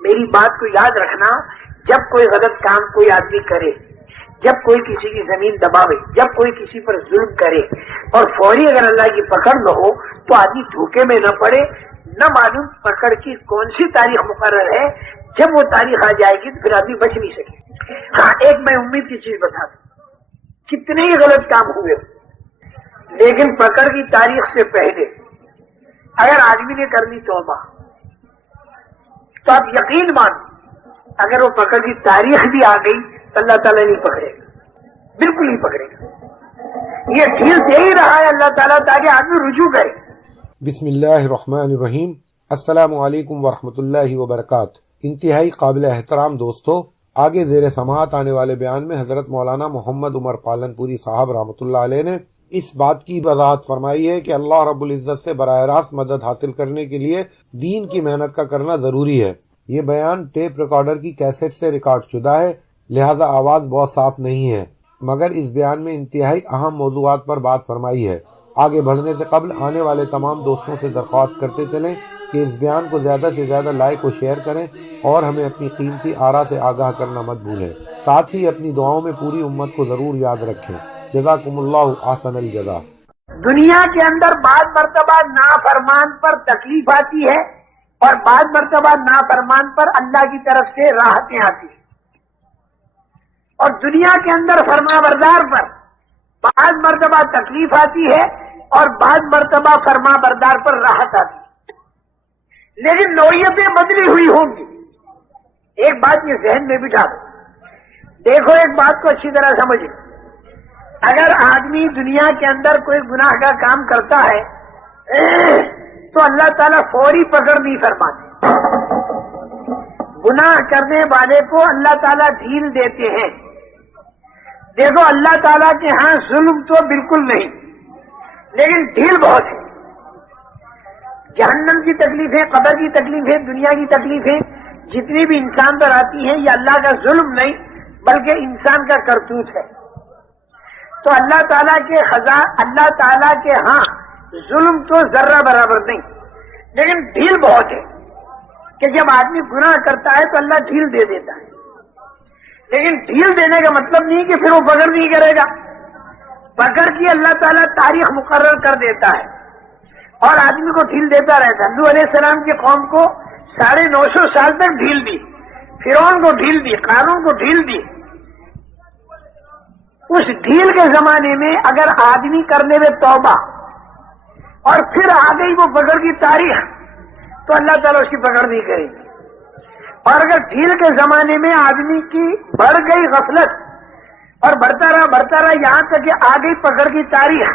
میری بات کو یاد رکھنا، جب کوئی غلط کام کوئی آدمی کرے، جب کوئی کسی کی زمین دباوے، جب کوئی کسی پر ظلم کرے اور فوری اگر اللہ کی پکڑ نہ ہو تو آدمی دھوکے میں نہ پڑے، نہ معلوم پکڑ کی کون سی تاریخ مقرر ہے، جب وہ تاریخ آ جائے گی تو پھر آدمی بچ نہیں سکے۔ ہاں ایک میں امید کی چیز بتا دوں، کتنے ہی غلط کام ہوئے لیکن پکڑ کی تاریخ سے پہلے اگر آدمی نے کر لی توبہ تو آپ یقین مانو اگر وہ پکڑ کی تاریخ بھی آ گئی تو اللہ تعالیٰ نہیں پکڑے گا، بالکل نہیں پکڑے گا۔ یہ ڈھیل دے ہی رہا ہے اللہ تعالیٰ تاکہ آدمی رجوع کرے۔ بسم اللہ الرحمن الرحیم۔ السلام علیکم ورحمۃ اللہ وبرکاتہ۔ انتہائی قابل احترام دوستو، آگے زیر سماعت آنے والے بیان میں حضرت مولانا محمد عمر پالنپوری صاحب رحمۃ اللہ علیہ نے اس بات کی وضاحت فرمائی ہے کہ اللہ رب العزت سے براہ راست مدد حاصل کرنے کے لیے دین کی محنت کا کرنا ضروری ہے۔ یہ بیان ٹیپ ریکارڈر کی کیسٹ سے ریکارڈ شدہ ہے، لہذا آواز بہت صاف نہیں ہے، مگر اس بیان میں انتہائی اہم موضوعات پر بات فرمائی ہے۔ آگے بڑھنے سے قبل آنے والے تمام دوستوں سے درخواست کرتے چلیں کہ اس بیان کو زیادہ سے زیادہ لائک و شیئر کریں اور ہمیں اپنی قیمتی آراء سے آگاہ کرنا مت بھولیں۔ ساتھ ہی اپنی دعاؤں میں پوری امت کو ضرور یاد رکھیں۔ جزاکم اللہ احسن الجزا۔ دنیا کے اندر بعض مرتبہ نافرمان پر تکلیف آتی ہے اور بعض مرتبہ نافرمان پر اللہ کی طرف سے راحتیں آتی ہیں، اور دنیا کے اندر فرما بردار پر بعض مرتبہ تکلیف آتی ہے اور بعض مرتبہ فرما بردار پر راحت آتی ہے، لیکن نوعیتیں بدلی ہوئی ہوں گی۔ ایک بات یہ ذہن میں بٹھا دو، دیکھو ایک بات کو اچھی طرح سمجھ لو، اگر آدمی دنیا کے اندر کوئی گناہ کا کام کرتا ہے تو اللہ تعالیٰ فوری پکڑ نہیں فرماتے، گناہ کرنے والے کو اللہ تعالیٰ ڈھیل دیتے ہیں۔ دیکھو اللہ تعالیٰ کے ہاں ظلم تو بالکل نہیں، لیکن ڈھیل بہت ہے۔ جہنم کی تکلیفیں، قبر کی تکلیفیں، دنیا کی تکلیفیں جتنی بھی انسان پر آتی ہیں یہ اللہ کا ظلم نہیں بلکہ انسان کا کرتوت ہے۔ تو اللہ تعالیٰ کے ہاں ظلم تو ذرہ برابر نہیں، لیکن ڈھیل بہت ہے کہ جب آدمی گناہ کرتا ہے تو اللہ ڈھیل دے دیتا ہے، لیکن ڈھیل دینے کا مطلب نہیں کہ پھر وہ پکڑ نہیں کرے گا۔ پکڑ کی اللہ تعالیٰ تاریخ مقرر کر دیتا ہے اور آدمی کو ڈھیل دیتا رہتا ہے۔ نوح علیہ السلام کی قوم کو 950 سال تک ڈھیل دی، فرعون کو ڈھیل دی، قارون کو ڈھیل دی۔ اس ڈھیل کے زمانے میں اگر آدمی کرنے میں توبہ اور پھر آ گئی وہ پکڑ کی تاریخ تو اللہ تعالیٰ اس کی پکڑ نہیں کرے گی، اور اگر ڈھیل کے زمانے میں آدمی کی بڑھ گئی غفلت اور بڑھتا رہا یہاں تک کہ آ گئی پکڑ کی تاریخ،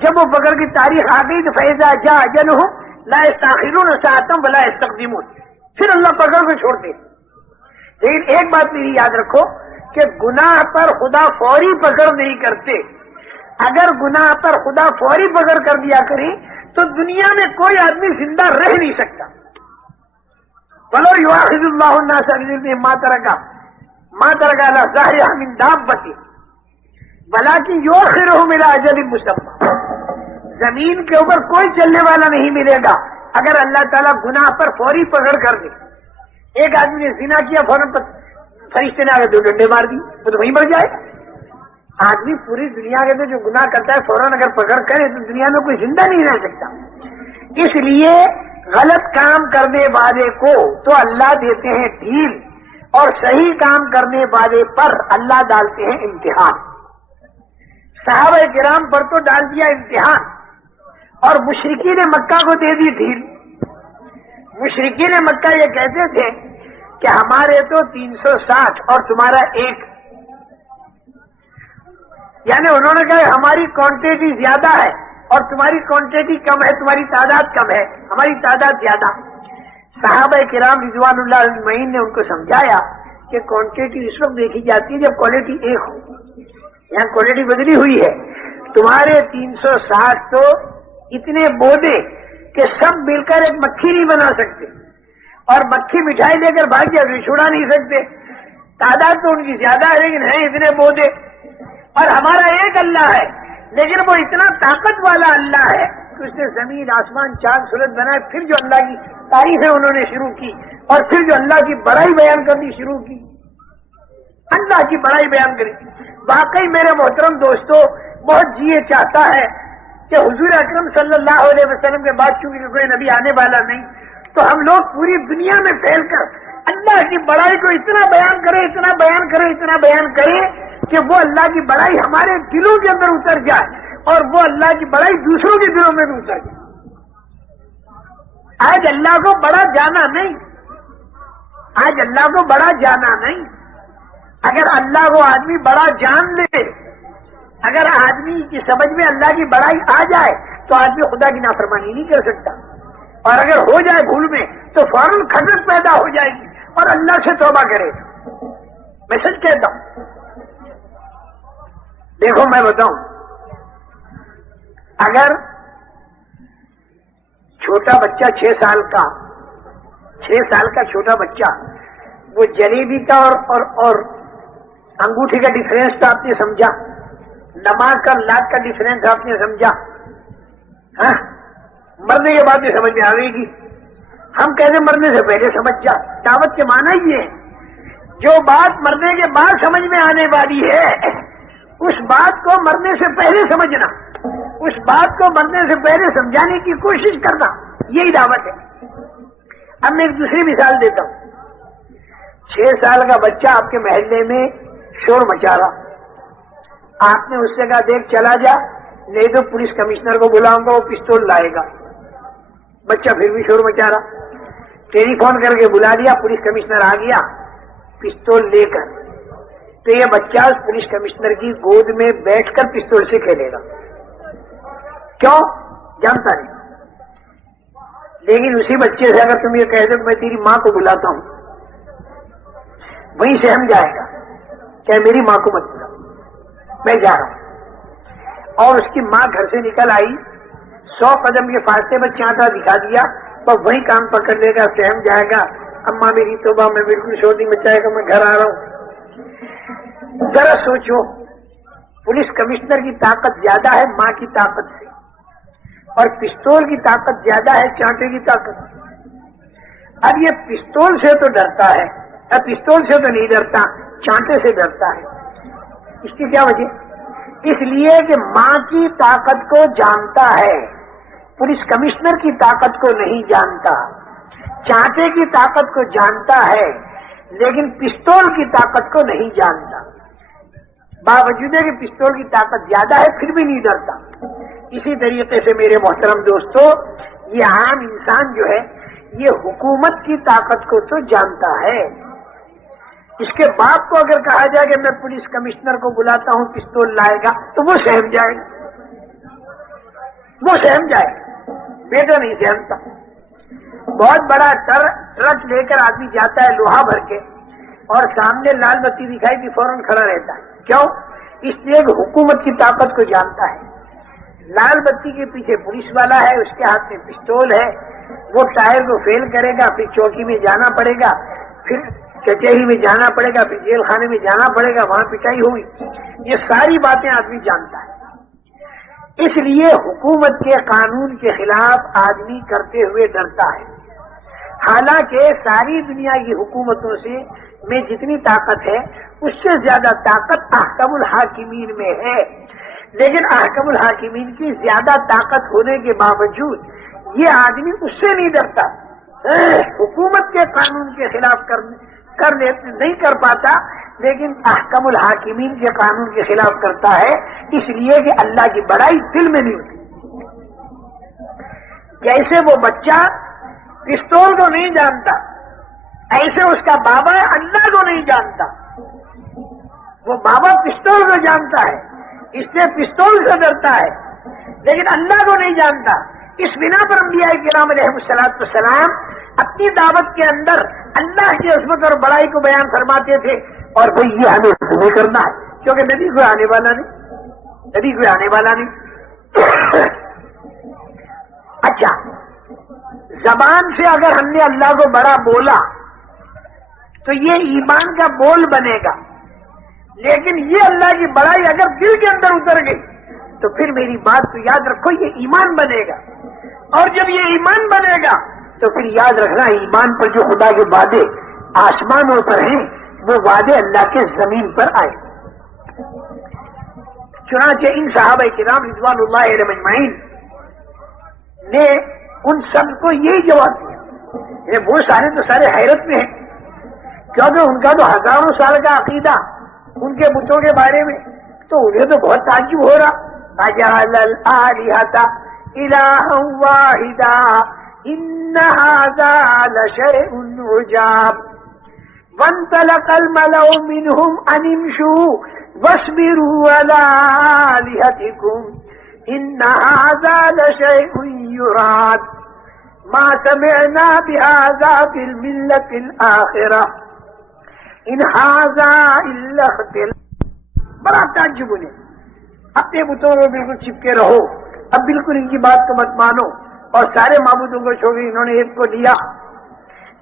جب وہ پکڑ کی تاریخ آ گئی تو فیضا جا اجلہم لا یستاخرون ساعۃ ولا یستقدمون، پھر اللہ پکڑ کو چھوڑتے۔ لیکن ایک بات میری یاد رکھو کہ گناہ پر خدا فوری پکڑ نہیں کرتے۔ اگر گناہ پر خدا فوری پکڑ کر دیا کرے تو دنیا میں کوئی آدمی زندہ رہ نہیں سکتا۔ وَلَوْ يُؤَاخِذُ اللَّهُ النَّاسَ بِظُلْمِهِمْ مَا تَرَكَ عَلَىٰ ظَهْرِهَا مِن دَابَّةٍ وَلَٰكِن يُؤَخِّرُهُمْ إِلَىٰ أَجَلٍ مُّسَمًّى۔ زمین کے اوپر کوئی چلنے والا نہیں ملے گا اگر اللہ تعالیٰ گناہ پر فوری پکڑ کر دے۔ ایک آدمی نے زنا کیا، فوراً فرشتے نے آگے 2 ڈنڈے مار دی، وہ تو وہیں مر جائے گا۔ آدمی پوری دنیا کے اندر جو گناہ کرتا ہے فوراً اگر پکڑ کرے تو دنیا میں کوئی زندہ نہیں رہ سکتا۔ اس لیے غلط کام کرنے والے کو تو اللہ دیتے ہیں ڈھیل اور صحیح کام کرنے والے پر اللہ ڈالتے ہیں امتحان۔ صحابہ کرام پر تو ڈال دیا امتحان اور مشرکین مکہ کو دے دی ڈھیل۔ مشرکین مکہ یہ کہتے تھے کہ ہمارے تو 360 اور تمہارا 1، یعنی انہوں نے کہا ہماری کوانٹٹی زیادہ ہے اور تمہاری کوانٹٹی کم ہے، تمہاری تعداد کم ہے، ہماری تعداد زیادہ۔ صحابہ کرام رضوان اللہ اجمعین نے ان کو سمجھایا کہ کوانٹٹی اس وقت دیکھی جاتی ہے جب کوالٹی 1 ہو، یہاں کوالٹی بدلی ہوئی ہے۔ تمہارے 360 تو اتنے بودے کہ سب مل کر ایک مکھی نہیں بنا سکتے، اور مکھی مٹھائی لے کر بھاگ جائے چھڑا نہیں سکتے۔ تعداد تو ان کی زیادہ ہے لیکن ہیں اتنے بودے، اور ہمارا ایک اللہ ہے لیکن وہ اتنا طاقت والا اللہ ہے کہ اس نے زمین آسمان چاند سورج بنائے، پھر جو اللہ کی تعریفیں انہوں نے شروع کی اور پھر جو اللہ کی بڑائی بیان کرنی شروع کی، اللہ کی بڑائی بیان کری۔ واقعی میرے محترم دوستو، بہت جی چاہتا ہے کہ حضور اکرم صلی اللہ علیہ وسلم کے بعد چونکہ کوئی نبی آنے والا نہیں، تو ہم لوگ پوری دنیا میں پھیل کر اللہ کی بڑائی کو اتنا بیان کریں، اتنا بیان کریں، اتنا بیان کریں کہ وہ اللہ کی بڑائی ہمارے دلوں کے اندر اتر جائے اور وہ اللہ کی بڑائی دوسروں کے دلوں میں بھی اتر جائے۔ آج اللہ کو بڑا جانا نہیں، آج اللہ کو بڑا جانا نہیں۔ اگر اللہ کو آدمی بڑا جان لے، اگر آدمی کی سمجھ میں اللہ کی بڑائی آ جائے تو آدمی خدا کی نافرمانی نہیں کر سکتا، اور اگر ہو جائے بھول میں تو فوراً کھٹک پیدا ہو جائے گی اور اللہ سے توبہ کرے۔ میں سچ کہتا ہوں، دیکھو میں بتاؤں، اگر چھوٹا بچہ 6 سال کا چھوٹا بچہ وہ جلیبی کا اور انگوٹھی کا ڈفرینس تو آپ نے سمجھا، نماز کا لاکھ کا ڈفرینس آپ نے سمجھا، ہاں مرنے کے بعد بھی سمجھ میں آ گئی گی۔ ہم کہتے مرنے سے پہلے سمجھ جا، دعوت کے معنی یہ ہے جو بات مرنے کے بعد سمجھ میں آنے والی ہے اس بات کو مرنے سے پہلے سمجھنا، اس بات کو مرنے سے پہلے سمجھانے کی کوشش کرنا، یہی دعوت ہے۔ اب میں ایک دوسری مثال دیتا ہوں۔ 6 سال کا بچہ آپ کے محلے میں شور مچا رہا، آپ نے اس سے کہا دیکھ چلا جا، نہیں تو پولیس کمشنر کو بلاؤں گا، وہ پستول لائے گا۔ بچہ پھر بھی شور مچا رہا، ٹیلی فون کر کے بلا دیا، پولیس کمشنر آ گیا پستول لے کر، تو یہ بچہ اس پولیس کمشنر کی گود میں بیٹھ کر پستول سے کھیلے گا۔ کیوں؟ جانتا نہیں۔ لیکن اسی بچے سے اگر تم یہ کہہ دو کہ میں تیری ماں کو بلاتا ہوں، وہیں سہم جائے گا کہ میری ماں کو مت بلا، میں جا رہا ہوں۔ اور اس کی ماں گھر سے نکل آئی، 100 قدم کے فاصلے پر چانٹا دکھا دیا تو وہی کام پکڑ لے گا، سہم جائے گا، اماں میری توبہ، میں بالکل شور نہیں مچائے گا، میں گھر آ رہا ہوں۔ ذرا سوچو، پولیس کمشنر کی طاقت زیادہ ہے ماں کی طاقت سے، اور پستول کی طاقت زیادہ ہے چانٹے کی طاقت۔ اب یہ پستول سے تو ڈرتا ہے، اب پستول سے تو نہیں ڈرتا، چانٹے سے ڈرتا ہے۔ اس کی کیا وجہ؟ اس لیے کہ ماں کی طاقت کو جانتا ہے، پولیس کمشنر کی طاقت کو نہیں جانتا، چانٹے کی طاقت کو جانتا ہے لیکن پستول کی طاقت کو نہیں جانتا۔ باوجود ہے کہ پستول کی طاقت زیادہ ہے پھر بھی نہیں ڈرتا۔ اسی طریقے سے میرے محترم دوستو، یہ عام انسان جو ہے یہ حکومت کی طاقت کو تو جانتا ہے۔ اس کے باپ کو اگر کہا جائے کہ میں پولیس کمشنر کو بلاتا ہوں پستول لائے گا تو وہ سہم جائے گا، وہ سہم جائے گا، بیٹا نہیں سہمتا۔ بہت بڑا ٹرک لے کر آدمی جاتا ہے لوہا بھر کے، اور سامنے لال بتی دکھائی کہ فوراً کھڑا رہتا ہے۔ کیوں؟ اس لیے کہ حکومت کی طاقت کو جانتا ہے۔ لال بتی کے پیچھے پولیس والا ہے، اس کے ہاتھ میں پستول ہے، وہ ٹائر کو فیل کرے گا، پھر چوکی میں جانا پڑے گا، پھر کچہری میں جانا پڑے گا، پھر جیل خانے میں جانا پڑے گا، وہاں پٹائی ہوگی۔ یہ ساری باتیں آدمی جانتا ہے۔ اس لیے حکومت کے قانون کے خلاف آدمی کرتے ہوئے ڈرتا ہے۔ حالانکہ ساری دنیا کی حکومتوں سے میں جتنی طاقت ہے اس سے زیادہ طاقت احکم الحاکمین میں ہے، لیکن احکم الحاکمین کی زیادہ طاقت ہونے کے باوجود یہ آدمی اس سے نہیں ڈرتا، حکومت کے قانون کے خلاف نہیں کر پاتا، لیکن احکم الحاکمین کے قانون کے خلاف کرتا ہے، اس لیے کہ اللہ کی بڑائی دل میں نہیں ہوتی۔ جیسے وہ بچہ پستول کو نہیں جانتا، ایسے اس کا بابا اللہ کو نہیں جانتا۔ وہ بابا پستول کو جانتا ہے، اس لیے پستول سے ڈرتا ہے، لیکن اللہ کو نہیں جانتا۔ اس بنا پر انبیاء کرام علیہ السلام اپنی دعوت کے اندر اللہ کی عظمت اور بڑائی کو بیان فرماتے تھے، اور بھئی یہ ہمیں نہیں کرنا ہے کیونکہ نبی کوئی آنے والا نہیں، نبی کوئی آنے والا نہیں۔ اچھا، زبان سے اگر ہم نے اللہ کو بڑا بولا تو یہ ایمان کا بول بنے گا، لیکن یہ اللہ کی بڑائی اگر دل کے اندر اتر گئی تو پھر میری بات تو یاد رکھو، یہ ایمان بنے گا۔ اور جب یہ ایمان بنے گا تو پھر یاد رکھنا ایمان پر جو خدا کے وعدے آسمانوں پر ہیں وہ وعدے اللہ کے زمین پر آئے. چنانچہ ان صحابہ کرام رضوان اللہ علیہم اجمعین نے ان سب کو یہی جواب دیا. وہ سارے تو سارے حیرت میں ہیں کیونکہ ان کا تو ہزاروں سال کا عقیدہ ان کے بتوں کے بارے میں, تو انہیں تو بہت تعجب ہو رہا. اجعل الآلہۃ الہا واحدا ان ھذا لشیء عجاب وانطلق الملأ منهم ان امشوا واصبروا على آلهتكم ان ھذا لشیء یراد ما سمعنا بهذا في الملة الآخرة ان ھذا الا اختلاق. بڑا تعجب انہیں. اپنے بتوں میں بالکل چپکے رہو, اب بالکل ان کی بات کو مت مانو, اور سارے معبودوں کو چھوڑ انہوں نے ایک کو لیا.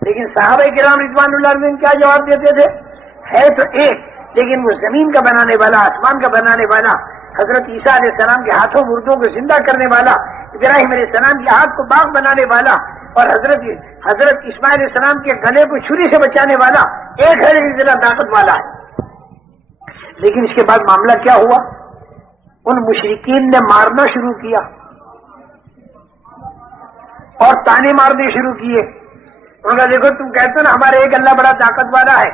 لیکن صحابہ کرام رضوان اللہ علیہم کیا جواب دیتے تھے؟ ہے تو ایک لیکن وہ زمین کا بنانے والا, آسمان کا بنانے والا, حضرت عیسیٰ علیہ السلام کے ہاتھوں مردوں کو زندہ کرنے والا, ابراہیم علیہ السلام کے ہاتھ کو باغ بنانے والا, اور حضرت اسماعیل علیہ السلام کے گلے کو چھری سے بچانے والا ایک ہے, ذرا طاقت والا ہے. لیکن اس کے بعد معاملہ کیا ہوا؟ ان مشرکین نے مارنا شروع کیا اور تانے مارنے شروع کیے. انہوں نے دیکھو تم کہتے ہو نا ہمارے ایک اللہ بڑا طاقت والا ہے,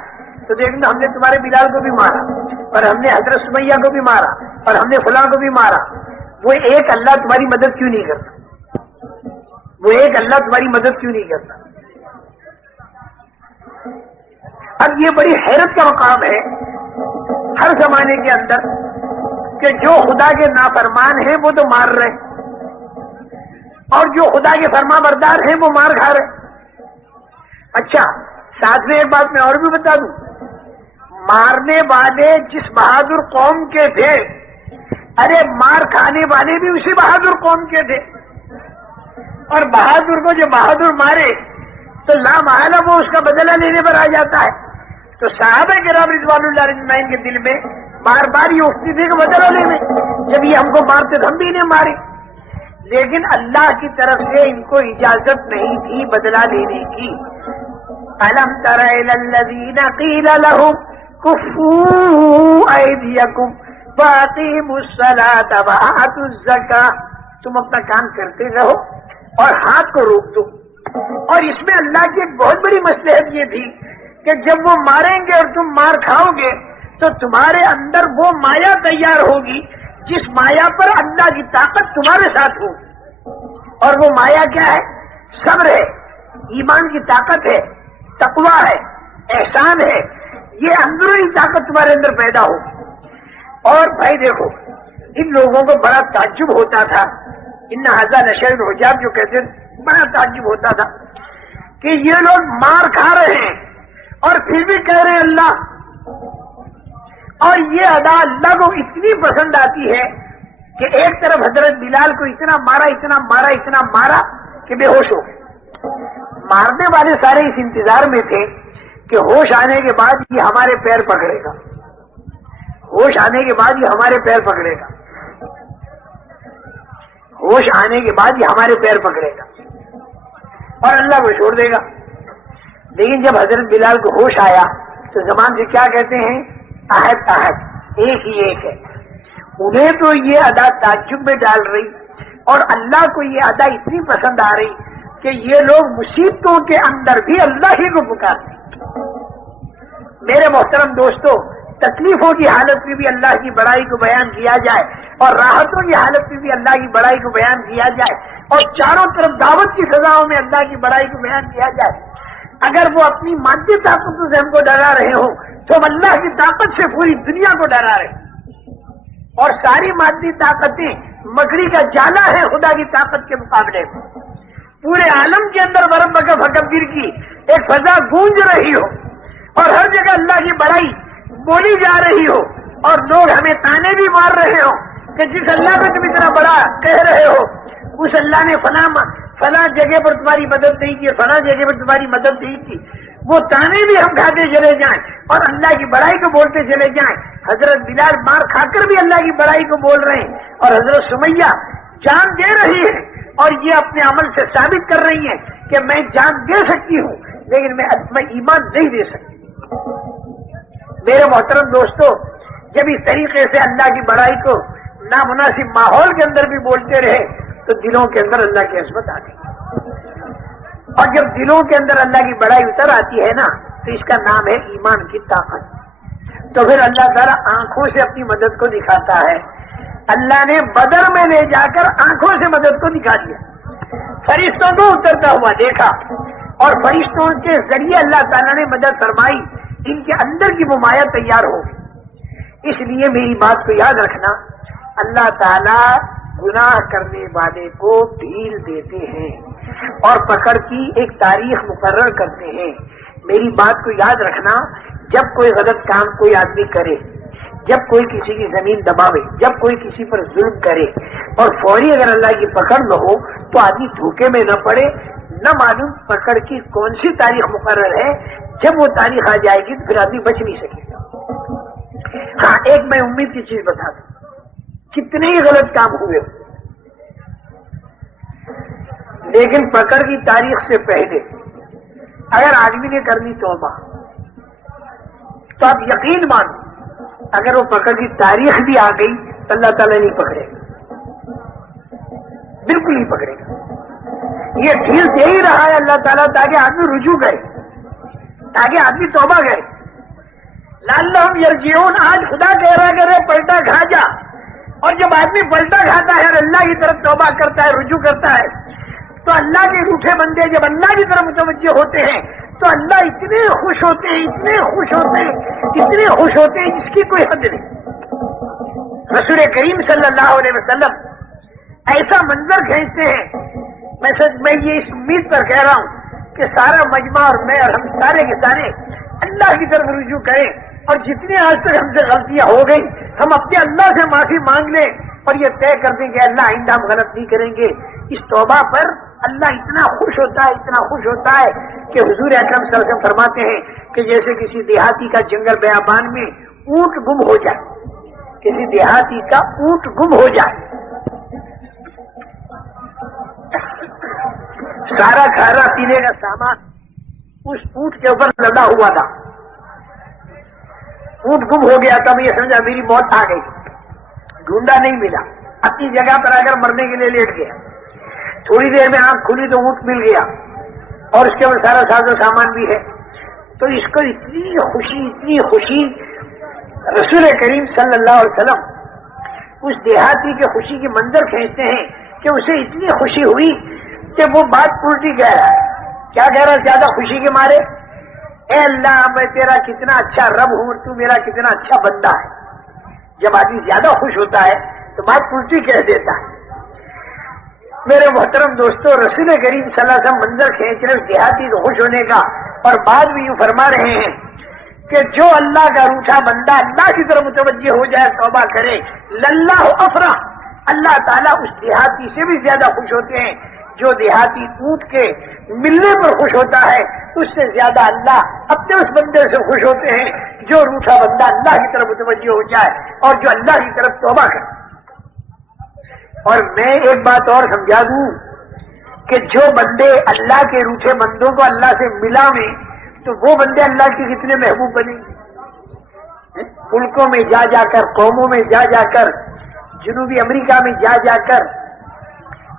تو دیکھنا ہم نے تمہارے بلال کو بھی مارا, اور ہم نے حضرت سمیہ کو بھی مارا, اور ہم نے فلاں کو بھی مارا. وہ ایک اللہ تمہاری مدد کیوں نہیں کرتا؟ وہ ایک اللہ تمہاری مدد کیوں نہیں کرتا؟ اب یہ بڑی حیرت کا مقام ہے ہر زمانے کے اندر کہ جو خدا کے نافرمان ہیں وہ تو مار رہے, اور جو خدا کے فرما بردار ہیں وہ مار کھا رہے. اچھا ساتھ میں ایک بات میں اور بھی بتا دوں, مارنے والے جس بہادر قوم کے تھے, ارے مار کھانے والے بھی اسی بہادر قوم کے تھے, اور بہادر کو جو بہادر مارے تو لا محالہ وہ اس کا بدلہ لینے پر آ جاتا ہے. تو صحابہ کرام رضوان اللہ اجمعین کے دل میں بار بار یہ اٹھتی تھی کہ بدلہ لینے, جب یہ ہم کو مارتے تو ہم بھی انہیں مارے. لیکن اللہ کی طرف سے ان کو اجازت نہیں تھی بدلہ لینے کی. أَلَمْ تَرَ إِلَى الَّذِينَ قِيلَ لَهُمْ كُفُّوا أَيْدِيَكُمْ وَأَقِيمُوا الصَّلَاةَ وَآتُوا الزَّكَاةَ. تم اپنا کام کرتے رہو اور ہاتھ کو روک دو. اور اس میں اللہ کی ایک بہت بڑی مصلحت یہ تھی کہ جب وہ ماریں گے اور تم مار کھاؤ گے تو تمہارے اندر وہ مایا تیار ہوگی جس مایا پر اللہ کی طاقت تمہارے ساتھ ہو. اور وہ مایا کیا ہے؟ صبر ہے, ایمان کی طاقت ہے, تقویٰ ہے, احسان ہے. یہ اندرونی طاقت تمہارے اندر پیدا ہو. اور بھائی دیکھو ان لوگوں کو بڑا تعجب ہوتا تھا, ان ھذا لشیء عجاب جو کہتے ہیں, بڑا تعجب ہوتا تھا کہ یہ لوگ مار کھا رہے ہیں اور پھر بھی کہہ رہے ہیں اللہ. اور یہ ادا اللہ کو اتنی پسند آتی ہے کہ ایک طرف حضرت بلال کو اتنا مارا کہ بے ہوش ہو گئے. مارنے والے سارے اس انتظار میں تھے کہ ہوش آنے کے بعد یہ ہمارے پیر پکڑے گا, ہوش آنے کے بعد یہ ہمارے پیر پکڑے گا, ہوش آنے کے بعد یہ ہمارے پیر پکڑے گا اور اللہ کو چھوڑ دے گا. لیکن جب حضرت بلال کو ہوش آیا تو زبان سے کیا کہتے ہیں؟ احد احد, ایک ہی ایک ہے. انہیں تو یہ ادا تعجب میں ڈال رہی اور اللہ کو یہ ادا اتنی پسند آ رہی کہ یہ لوگ مصیبتوں کے اندر بھی اللہ ہی کو پکارتے. میرے محترم دوستو, تکلیفوں کی حالت میں بھی اللہ کی بڑائی کو بیان کیا جائے اور راحتوں کی حالت میں بھی اللہ کی بڑائی کو بیان کیا جائے اور چاروں طرف دعوت کی سزاؤں میں اللہ کی بڑائی کو بیان کیا جائے. اگر وہ اپنی مادی طاقتوں سے ہم کو ڈرا رہے ہوں تو ہم اللہ کی طاقت سے پوری دنیا کو ڈرا رہے ہیں. اور ساری مادی طاقتیں مکڑی کا جالا ہے خدا کی طاقت کے مقابلے میں. پورے عالم کے اندر ورب کا فکبر کی ایک فضا گونج رہی ہو اور ہر جگہ اللہ کی بڑائی بولی جا رہی ہو اور لوگ ہمیں تانے بھی مار رہے ہو کہ جس اللہ کو تم اتنا بڑا کہہ رہے ہو اس اللہ نے فلاں جگہ پر تمہاری مدد نہیں کی, فلاں جگہ پر تمہاری مدد نہیں کی. وہ تانے بھی ہم کھاتے چلے جائیں اور اللہ کی بڑائی کو بولتے چلے جائیں. حضرت بلال مار کھا کر بھی اللہ کی بڑائی کو بول رہے ہیں اور حضرت سمیہ جان دے رہی ہے اور یہ اپنے عمل سے ثابت کر رہی ہیں کہ میں جان دے سکتی ہوں لیکن میں ایمان نہیں دے سکتی۔ میرے محترم دوستو، جب اس طریقے سے اللہ کی بڑائی کو نامناسب ماحول کے اندر بھی بولتے رہے تو دلوں کے اندر اللہ کی عظمت آتی ہے، اور جب دلوں کے اندر اللہ کی بڑائی اتر آتی ہے نا تو اس کا نام ہے ایمان کی طاقت۔ تو پھر اللہ تعالیٰ آنکھوں سے اپنی مدد کو دکھاتا ہے۔ اللہ نے بدر میں لے جا کر آنکھوں سے مدد کو دکھا دیا، فرشتوں کو اترتا ہوا دیکھا، اور فرشتوں کے ذریعے اللہ تعالیٰ نے مدد فرمائی، ان کے اندر کی ممایا تیار ہو گئی۔ اس لیے میری بات کو یاد رکھنا، اللہ تعالیٰ گناہ کرنے والے کو ڈھیل دیتے ہیں اور پکڑ کی ایک تاریخ مقرر کرتے ہیں۔ میری بات کو یاد رکھنا، جب کوئی غلط کام کوئی آدمی کرے، جب کوئی کسی کی زمین دباوے، جب کوئی کسی پر ظلم کرے اور فوری اگر اللہ کی پکڑ نہ ہو تو آدمی دھوکے میں نہ پڑے، نہ معلوم پکڑ کی کون سی تاریخ مقرر ہے، جب وہ تاریخ آ جائے گی تو پھر آدمی بچ نہیں سکے گا۔ ہاں، ایک میں امید کی چیز بتا دوں، کتنے ہی غلط کام ہوئے ہو لیکن پکڑ کی تاریخ سے پہلے اگر آدمی نے کرنی توبہ تو آپ یقین مانو اگر وہ پکڑ کی تاریخ بھی آ گئی تو اللہ تعالیٰ نہیں پکڑے گا، بالکل نہیں پکڑے گا۔ یہ ڈھیل دے ہی رہا ہے اللہ تعالیٰ تاکہ آدمی رجوع کرے، تاکہ آدمی توبہ کرے۔ لعلہم یرجعون، آج خدا کہہ رہا کرے پلٹا کھا جا، اور جب آدمی پلٹا کھاتا ہے اور اللہ کی طرف توبہ کرتا ہے، رجوع کرتا ہے، تو اللہ کے روٹھے بندے جب اللہ کی طرف متوجہ ہوتے ہیں تو اللہ اتنے خوش ہوتے ہیں، اتنے خوش ہوتے ہیں، اتنے خوش ہوتے ہیں جس کی کوئی حد نہیں۔ رسول کریم صلی اللہ علیہ وسلم ایسا منظر کھینچتے ہیں، میں یہ اس امید پر کہہ رہا ہوں کہ سارا مجمع اور میں اور ہم سارے کے سارے اللہ کی طرف رجوع کریں، اور جتنی آج تک ہم سے غلطیاں ہو گئی ہم اپنے اللہ سے معافی مانگ لیں اور یہ طے کر دیں کہ اللہ آئندہ ہم غلط نہیں کریں گے۔ اس توبہ پر اللہ اتنا خوش ہوتا ہے، اتنا خوش ہوتا ہے کہ حضور اکرم صلی اللہ علیہ وسلم فرماتے ہیں کہ جیسے کسی دیہاتی کا جنگل بیابان میں اونٹ گم ہو جائے، کسی دیہاتی کا اونٹ گم ہو جائے، سارا کھانا پینے کا سامان اس اونٹ کے اوپر لدا ہوا تھا، اونٹ گم ہو گیا، تب یہ سمجھا میری موت آ گئی، ڈھونڈا نہیں ملا، اپنی جگہ پر آ کر مرنے کے لیے لیٹ گیا، تھوڑی دیر میں آنکھ کھلی تو اونٹ مل گیا اور اس کے اوپر سارا ساز و سامان بھی ہے۔ تو اس کو اتنی خوشی رسول کریم صلی اللہ علیہ وسلم اس دیہاتی کے خوشی کے منظر کھینچتے ہیں کہ اسے اتنی خوشی ہوئی کہ وہ بات الٹی کہہ رہا ہے۔ کیا کہہ رہا ہے زیادہ خوشی کے مارے؟ اے اللہ، میں تیرا کتنا اچھا رب ہوں، تو میرا کتنا اچھا بندہ ہے۔ جب آدمی زیادہ خوش ہوتا ہے تو بات الٹی کہہ دیتا ہے۔ میرے محترم دوستو، رسول کریم صلی اللہ علیہ وسلم منظر کھینچ رہے دیہاتی کو خوش ہونے کا، اور بعد بھی یوں فرما رہے ہیں کہ جو اللہ کا روٹھا بندہ اللہ کی طرف متوجہ ہو جائے، توبہ کرے، للہ افرح، اللہ تعالیٰ اس دیہاتی سے بھی زیادہ خوش ہوتے ہیں۔ جو دیہاتی اونٹ کے ملنے پر خوش ہوتا ہے اس سے زیادہ اللہ اپنے اس بندے سے خوش ہوتے ہیں جو روٹھا بندہ اللہ کی طرف متوجہ ہو جائے اور جو اللہ کی طرف توبہ کرے۔ اور میں ایک بات اور سمجھا دوں کہ جو بندے اللہ کے روٹھے بندوں کو اللہ سے ملا میں تو وہ بندے اللہ کے کتنے محبوب بنے گے۔ ملکوں میں جا جا کر، قوموں میں جا جا کر، جنوبی امریکہ میں جا جا کر،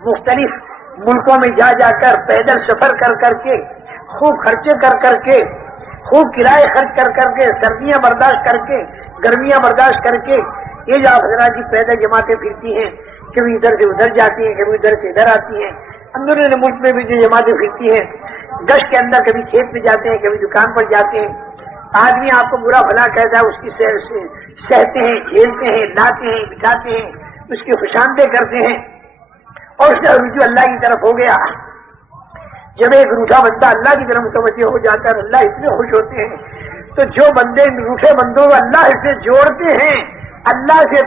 مختلف ملکوں میں جا جا کر، پیدل سفر کر کر کے، خوب خرچے کر کر کے، خوب کرائے خرچ کر کر کے، سردیاں برداشت کر کے، گرمیاں برداشت کر کے، یہ جو حضرات کی پیدل جماعتیں پھرتی ہیں، کبھی ادھر سے ادھر جاتی ہیں، کبھی ادھر سے ادھر آتی ہیں، اندرون ملک میں بھی جو جماعتیں پھرتی ہیں، گشت کے اندر کبھی کھیت میں جاتے ہیں، کبھی دکان پر جاتے ہیں، آدمی آپ کو برا بھلا کہتا ہے، اس کی سہتے ہیں، جھیلتے ہیں، لاتے ہیں، بٹھاتے ہیں، اس کی خوشامدیں کرتے ہیں، اور اس کا رجوع اللہ کی طرف ہو گیا۔ جب ایک روٹھا بندہ اللہ کی طرف متوجہ ہو جاتا ہے، اللہ اتنے خوش ہوتے ہیں، تو جو بندے روٹھے بندوں کو اللہ سے جوڑتے ہیں، اللہ سے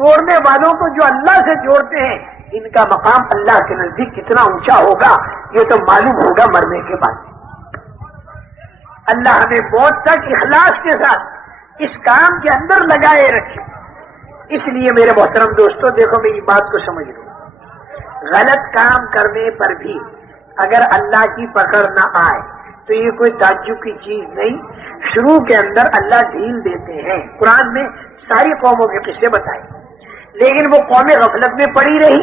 توڑنے والوں کو جو اللہ سے جوڑتے ہیں، ان کا مقام اللہ کے نزدیک کتنا اونچا ہوگا یہ تو معلوم ہوگا مرنے کے بعد۔ اللہ ہمیں موت تک اخلاص کے ساتھ اس کام کے اندر لگائے رکھے۔ اس لیے میرے محترم دوستو، دیکھو میری بات کو سمجھ لو، غلط کام کرنے پر بھی اگر اللہ کی پکڑ نہ آئے تو یہ کوئی تعجب کی چیز نہیں. شروع کے اندر اللہ ڈھیل دیتے ہیں. قرآن میں ساری قوموں کے قصے بتائے لیکن وہ قومیں غفلت میں پڑی رہی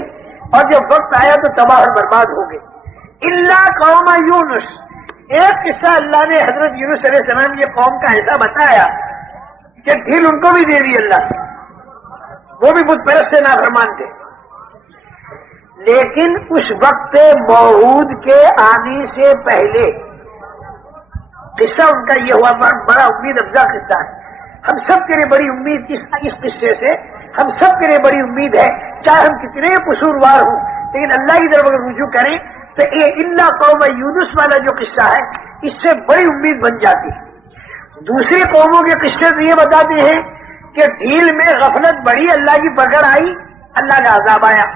اور جب وقت آیا تو تباہ اور برباد ہو گئے. الا قوم یونس، ایک قصہ اللہ نے حضرت یونس علیہ السلام کی قوم کا ایسا بتایا کہ ڈھیل ان کو بھی دے دی اللہ، وہ بھی بت پرست سے نافرمان تھے. لیکن اس وقت موعود کے آنے سے پہلے قصہ ان کا یہ ہوا، بڑا امید افزا قصہ ہے. ہم سب کے لیے بڑی امید اس قصے سے، ہم سب کے لیے بڑی امید ہے، چاہے ہم کتنے قصوروار ہوں لیکن اللہ کی طرف اگر رجوع کریں تو یہ الا قوم یونس والا جو قصہ ہے اس سے بڑی امید بن جاتی ہے. دوسری قوموں کے قصے تو یہ بتاتے ہیں کہ ڈھیل میں غفلت بڑھی، اللہ کی پکڑ آئی، اللہ کا عذاب آیا.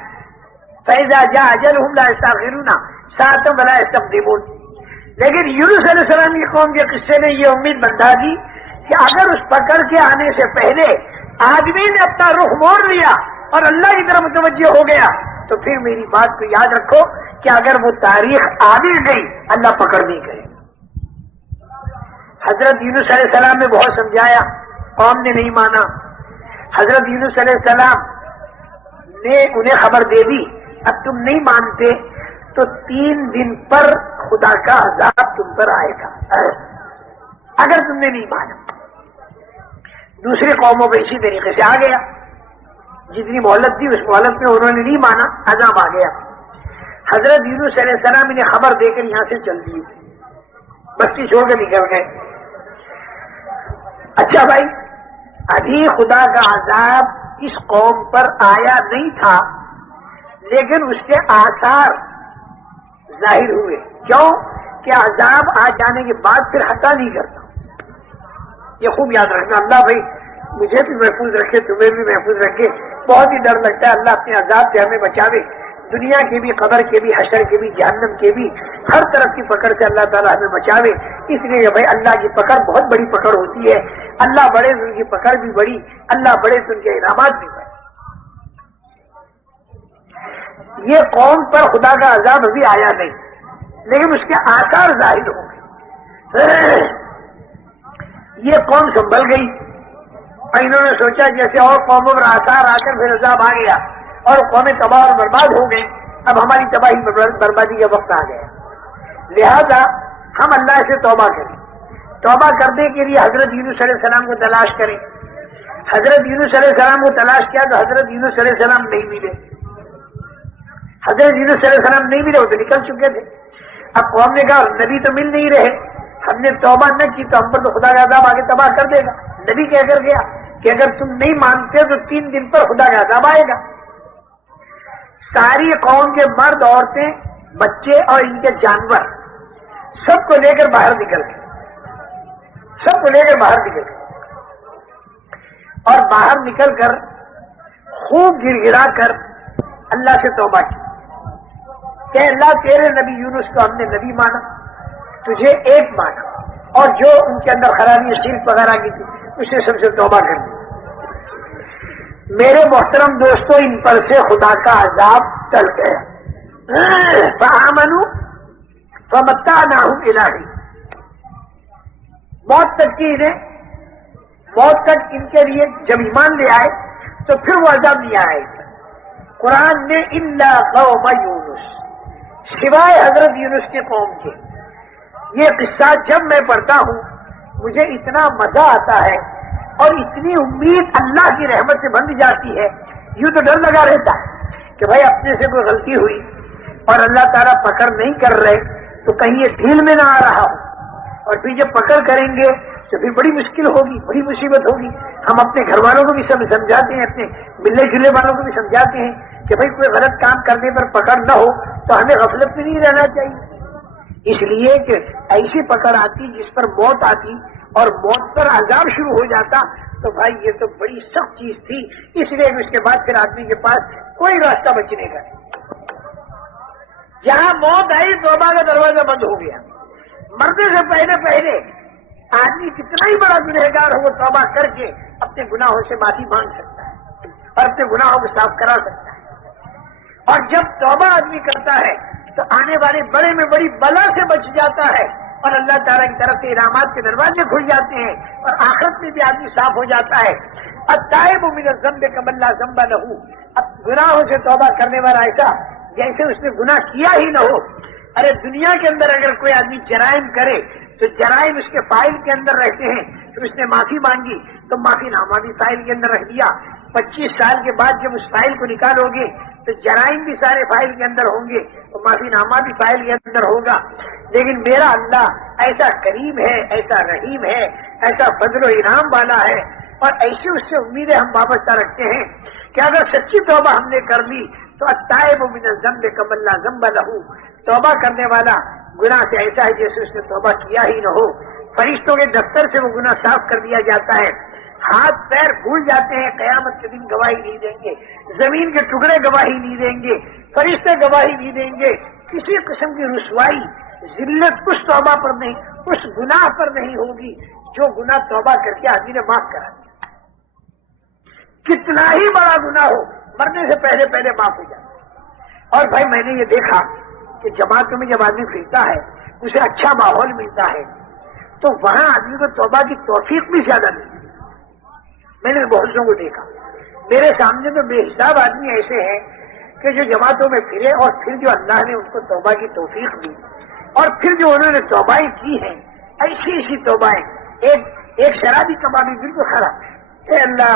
فَإِذَا جَاءَ أَجَلُهُمْ لَا يَسْتَأْخِرُونَ سَاعَةً وَلَا يَسْتَقْدِمُونَ. لیکن یونس علیہ السلام کی قوم کے قصے نے یہ امید بندھا دی کہ اگر اس پکڑ کے آنے سے پہلے آدمی نے اپنا رخ موڑ لیا اور اللہ کی طرف متوجہ ہو گیا تو پھر میری بات کو یاد رکھو کہ اگر وہ تاریخ آ بھی گئی اللہ پکڑ نہیں کرے. حضرت یونس علیہ السلام نے بہت سمجھایا، قوم نے نہیں مانا. حضرت یونس علیہ السلام نے انہیں خبر دے دی اب تم نہیں مانتے تو 3 دن پر خدا کا عذاب تم پر آئے گا اگر تم نے نہیں مانا. دوسری قوموں پہ اسی طریقے سے آ گیا، جتنی مہلت تھی اس مہلت میں انہوں نے نہیں مانا، عذاب آ گیا. حضرت یونس علیہ السلام انہیں خبر دے کر یہاں سے چل دیے، بستی چھوڑ کے نکل گئے. اچھا بھائی، ابھی خدا کا عذاب اس قوم پر آیا نہیں تھا لیکن اس کے آثار ظاہر ہوئے. کیوں کہ عذاب آ جانے کے بعد پھر ہٹا نہیں کرتا. یہ خوب یاد رکھنا. اللہ بھائی مجھے بھی محفوظ رکھے، تمہیں بھی محفوظ رکھے. بہت ہی ڈر لگتا ہے، اللہ اپنے عذاب سے ہمیں بچاوے، دنیا کے بھی، قبر کے بھی، حشر کے بھی، جہنم کے بھی، ہر طرف کی پکڑ سے اللہ تعالیٰ ہمیں بچاوے. اس لیے بھائی اللہ کی پکڑ بہت بڑی پکڑ ہوتی ہے. اللہ بڑے تو ان کی پکڑ بھی بڑی، اللہ بڑے تو ان کے انعامات بھی بڑے. یہ قوم پر خدا کا عذاب ابھی آیا نہیں لیکن اس کے آثار ظاہر ہو گئے. یہ قوم سنبھل گئی اور انہوں نے سوچا جیسے اور قوموں پر آثار آ کر پھر عذاب آ گیا اور قومیں تباہ اور برباد ہو گئی، اب ہماری تباہی بربادی کا وقت آ گیا. لہذا ہم اللہ سے توبہ کریں. توبہ کرنے کے لیے حضرت یونس علیہ السلام کو تلاش کریں. حضرت یونس علیہ السلام کو تلاش کیا تو حضرت یونس علیہ السلام نہیں ملے. حضرت یونس علیہ السلام نہیں ملے، وہ تو نکل چکے تھے. اب قوم نے کہا نبی تو مل نہیں رہے، ہم نے توبہ نہ کی تو ہم پر تو خدا کا عذاب آگے تباہ کر دے گا. نبی کہہ کر گیا کہ اگر تم نہیں مانتے تو 3 دن پر خدا کا عذاب آئے گا. ساری قوم کے مرد، عورتیں، بچے اور ان کے جانور سب کو لے کر باہر نکل گئے، سب کو لے کر باہر نکل گئے اور باہر نکل کر خوب گر گرا کر اللہ سے توبہ کی کہ اللہ تیرے نبی یونس کو ہم نے نبی مانا، تجھے ایک مانا، اور جو ان کے اندر خرابی شرک وغیرہ کی تھی اس نے سب سے توبہ کر دی. میرے محترم دوستو، ان پر سے خدا کا عذاب ٹل گیا. فآمنوا فمتعناہم الی حین. موت تک کی انہیں، موت تک ان کے لیے جب ایمان لے آئے تو پھر وہ عذاب نہیں آئے. قرآن نے الا قوم یونس، سوائے حضرت یونس کے قوم کے. یہ قصہ جب میں پڑھتا ہوں مجھے اتنا مزہ آتا ہے اور اتنی امید اللہ کی رحمت سے بن جاتی ہے. یوں تو ڈر لگا رہتا ہے کہ بھائی اپنے سے کوئی غلطی ہوئی اور اللہ تعالیٰ پکڑ نہیں کر رہے تو کہیں یہ ڈھیل میں نہ آ رہا ہو، اور پھر جب پکڑ کریں گے تو پھر بڑی مشکل ہوگی، بڑی مصیبت ہوگی. ہم اپنے گھر والوں کو بھی سمجھاتے ہیں، اپنے ملنے جلنے والوں کو بھی سمجھاتے ہیں کہ بھائی کوئی غلط کام کرنے پر پکڑ نہ ہو تو ہمیں غفلت میں نہیں رہنا چاہیے. اس لیے کہ ایسی پکڑ آتی جس پر موت آتی اور موت پر عذاب شروع ہو جاتا تو بھائی یہ تو بڑی سخت چیز تھی. اس لیے اس کے بعد پھر آدمی کے پاس کوئی راستہ بچنے کا نہیں. جہاں موت آئی توبہ کا دروازہ بند ہو گیا. مرنے سے پہلے آدمی کتنا ہی بڑا گنہگار ہو وہ توبہ کر کے اپنے گناہوں سے معافی مانگ سکتا ہے اور اپنے گناہوں کو صاف کرا سکتا ہے. اور جب توبہ آدمی کرتا ہے تو آنے والے بڑے میں بڑی بلا سے بچ جاتا ہے اور اللہ تعالیٰ کی طرف سے انعامات کے دروازے کھل جاتے ہیں اور آخرت میں بھی آدمی صاف ہو جاتا ہے. التائب من الذنب کمن لا ذنب له. اب گناہوں سے توبہ کرنے والا ایسا جیسے اس نے گناہ کیا ہی نہ ہو. ارے دنیا کے اندر اگر کوئی آدمی جرائم کرے تو جرائم اس کے فائل کے اندر رہتے ہیں. تو اس نے معافی مانگی تو معافی نامہ بھی فائل کے اندر رکھ دیا. 25 سال کے بعد جب اس فائل کو نکالو گے تو جرائم بھی سارے فائل کے اندر ہوں گے تو معافی نامہ بھی فائل کے اندر ہوگا. لیکن میرا اللہ ایسا کریم ہے, ایسا رحیم ہے, ایسا فضل و انعام والا ہے اور ایسی اس سے امیدیں ہم وابستہ رکھتے ہیں کہ اگر سچی توبہ ہم نے کر لی تو التائب من الذنب کمن لا ذنب له. توبہ کرنے والا گناہ سے ایسا ہے جیسے اس نے توبہ کیا ہی نہ ہو. فرشتوں کے دفتر سے وہ گناہ صاف کر دیا جاتا ہے. ہاتھ پیر پھول جاتے ہیں, قیامت کے دن گواہی نہیں دیں گے. زمین کے ٹکڑے گواہی نہیں دیں گے, فرشتے گواہی نہیں دیں گے. کسی قسم کی رسوائی ذلت اس توبہ پر نہیں, اس گناہ پر نہیں ہوگی جو گناہ توبہ کر کے آدمی نے معاف کرا دیا. کتنا ہی بڑا گناہ ہو مرنے سے پہلے پہلے معاف ہو جاتا ہے. اور بھائی میں نے یہ دیکھا کہ جماعتوں میں جب آدمی پھرتا ہے اسے اچھا ماحول ملتا ہے تو وہاں آدمی کو توبہ کی توفیق بھی زیادہ ملتی ہے. میں نے بہت لوگوں کو دیکھا, میرے سامنے تو بے حساب آدمی ایسے ہیں کہ جو جماعتوں میں پھرے اور پھر جو اللہ نے ان کو توبہ کی توفیق دی اور پھر جو انہوں نے توبائیں کی ہیں ایسی ایسی توبائیں. ایک شرابی کبابی بالکل خراب, اے اللہ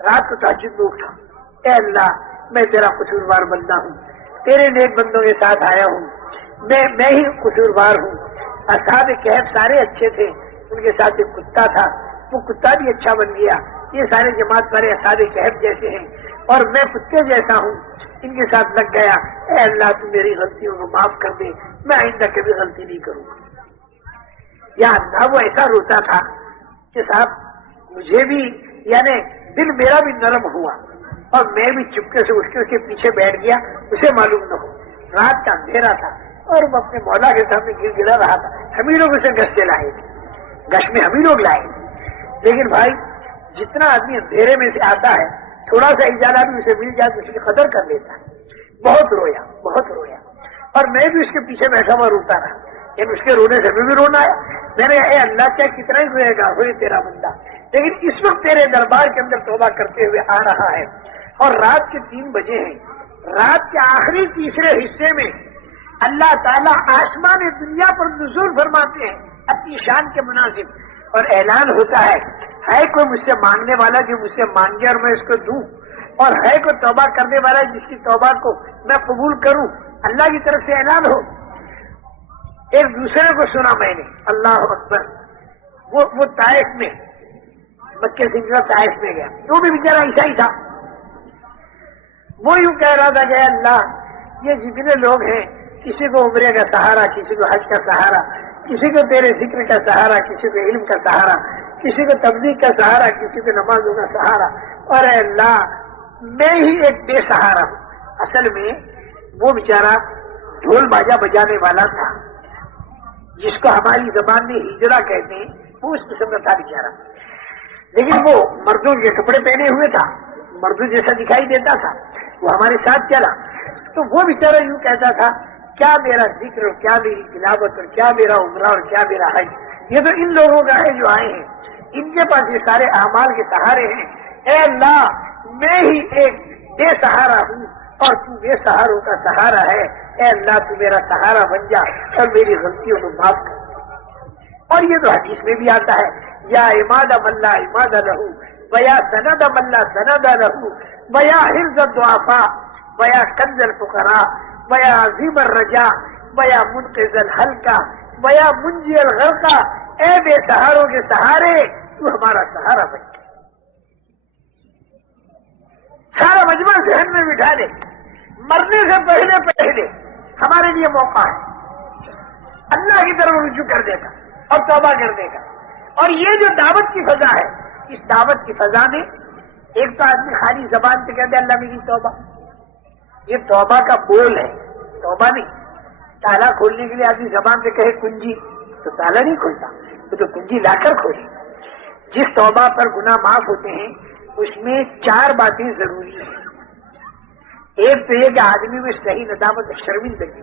رات کو تہجد میں اٹھا, اے اللہ میں تیرا قصوروار بندہ ہوں, تیرے نیک بندوں کے ساتھ آیا ہوں, میں ہی قصوروار ہوں. اصحاب کہف سارے اچھے تھے, ان کے ساتھ ایک کتا تھا, وہ کتا بھی اچھا بن گیا. یہ سارے جماعت والے اصحاب کہف جیسے ہیں اور میں کتے جیسا ہوں, ان کے ساتھ لگ گیا. اے اللہ تو میری غلطیوں کو معاف کر دے, میں آئندہ کبھی غلطی نہیں کروں گا. یا اللہ وہ ایسا روتا تھا کہ صاحب مجھے بھی یعنی دل میرا بھی نرم ہوا اور میں بھی چپکے سے اٹھ کے اس کے پیچھے بیٹھ گیا, اسے معلوم نہ ہو. رات کا اندھیرا تھا اور وہ اپنے مولا کے سامنے گر گرا رہا تھا. ہم ہی لوگ اسے گشت سے لائے تھے, گشت میں ہم ہی لوگ لائے تھے. لیکن بھائی جتنا آدمی اندھیرے میں سے آتا ہے تھوڑا سا اجازہ بھی اسے مل جائے تو اس کی قدر کر لیتا ہے. بہت رویا, بہت رویا, اور میں بھی اس کے پیچھے بیٹھا ہوا روتا رہا. لیکن اس کے رونے سے بھی رونا آیا. میں نے اے اللہ کیا کتنا ہی روئے گا, ہوئے تیرا بندہ, لیکن اس وقت تیرے دربار کے اندر توبہ کرتے ہوئے آ رہا ہے. اور رات کے 3 بجے ہیں. رات کے آخری تیسرے حصے میں اللہ تعالیٰ آسمان دنیا پر نزول فرماتے ہیں اپنی شان کے مناسب, اور اعلان ہوتا ہے کوئی مجھ سے مانگنے والا جو مجھ سے مانگے اور میں اس کو دوں, اور ہے کوئی توبہ کرنے والا جس کی توبہ کو میں قبول کروں. اللہ کی طرف سے اعلان ہو. ایک دوسرے کو سنا میں نے, اللہ اکبر. وہ طائف میں, مکے سے طائف میں گیا, وہ بھی بیچارہ ایسا ہی تھا. وہ یوں کہہ رہا تھا کہ اللہ یہ جتنے لوگ ہیں, کسی کو عمرے کا سہارا, کسی کو حج کا سہارا, کسی کو تیرے ذکر کا سہارا, کسی کو علم کا سہارا, کسی کو تبلیغ کا سہارا, کسی کو نمازوں کا سہارا, اور اے اللہ میں ہی ایک بے سہارا ہوں. اصل میں وہ بیچارہ ڈھول باجا بجانے والا تھا جس کو ہماری زبان میں ہجرا کہتے ہیں, وہ اس قسم کا تھا بیچارہ. لیکن وہ مردوں کے کپڑے پہنے ہوئے تھا, مردوں جیسا دکھائی دیتا تھا. وہ ہمارے ساتھ چلا تو وہ بیچارہ یوں کہتا تھا کیا میرا ذکر اور کیا میری تلاوت اور کیا میرا عمرہ اور کیا میرا حج, یہ تو ان لوگوں کا ہے جو آئے ہیں, ان کے پاس یہ سارے اعمال کے سہارے ہیں. اے اللہ میں ہی ایک بے سہارا ہوں اور تو بے سہاروں کا سہارا ہے. اے اللہ تو میرا سہارا بن جا اور میری غلطیوں کو معاف کر. اور یہ تو حدیث میں بھی آتا ہے, یا عماد ملا عماد لہو ویا سند ملا سند لہو ویا حفظ الضعفاء ویا کنز الفقراء ویا عظیم الرجا ویا منقذ الحلقہ ویا منجی الغرقہ. اے بے سہاروں کے سہارے تو ہمارا سہارا بن جا. سارا مجمع ذہن میں بٹھا دے, مرنے سے پہلے پہلے ہمارے لیے موقع ہے. اللہ کی طرف رجوع کر دے گا اور توبہ کر دے گا. اور یہ جو دعوت کی فضا ہے, اس دعوت کی فضا میں ایک تو آدمی خالی زبان سے کہتے اللہ میری توبہ, یہ توبہ کا بول ہے, توبہ نہیں. تالا کھولنے کے لیے آدمی زبان سے کہے کنجی تو تالا نہیں کھولتا, وہ تو کنجی لا کر کھولے. جس توبہ پر گناہ معاف ہوتے ہیں اس میں 4 باتیں ضروری ہیں. ایک تو یہ کہ آدمی میں صحیح ندامت شرمندگی،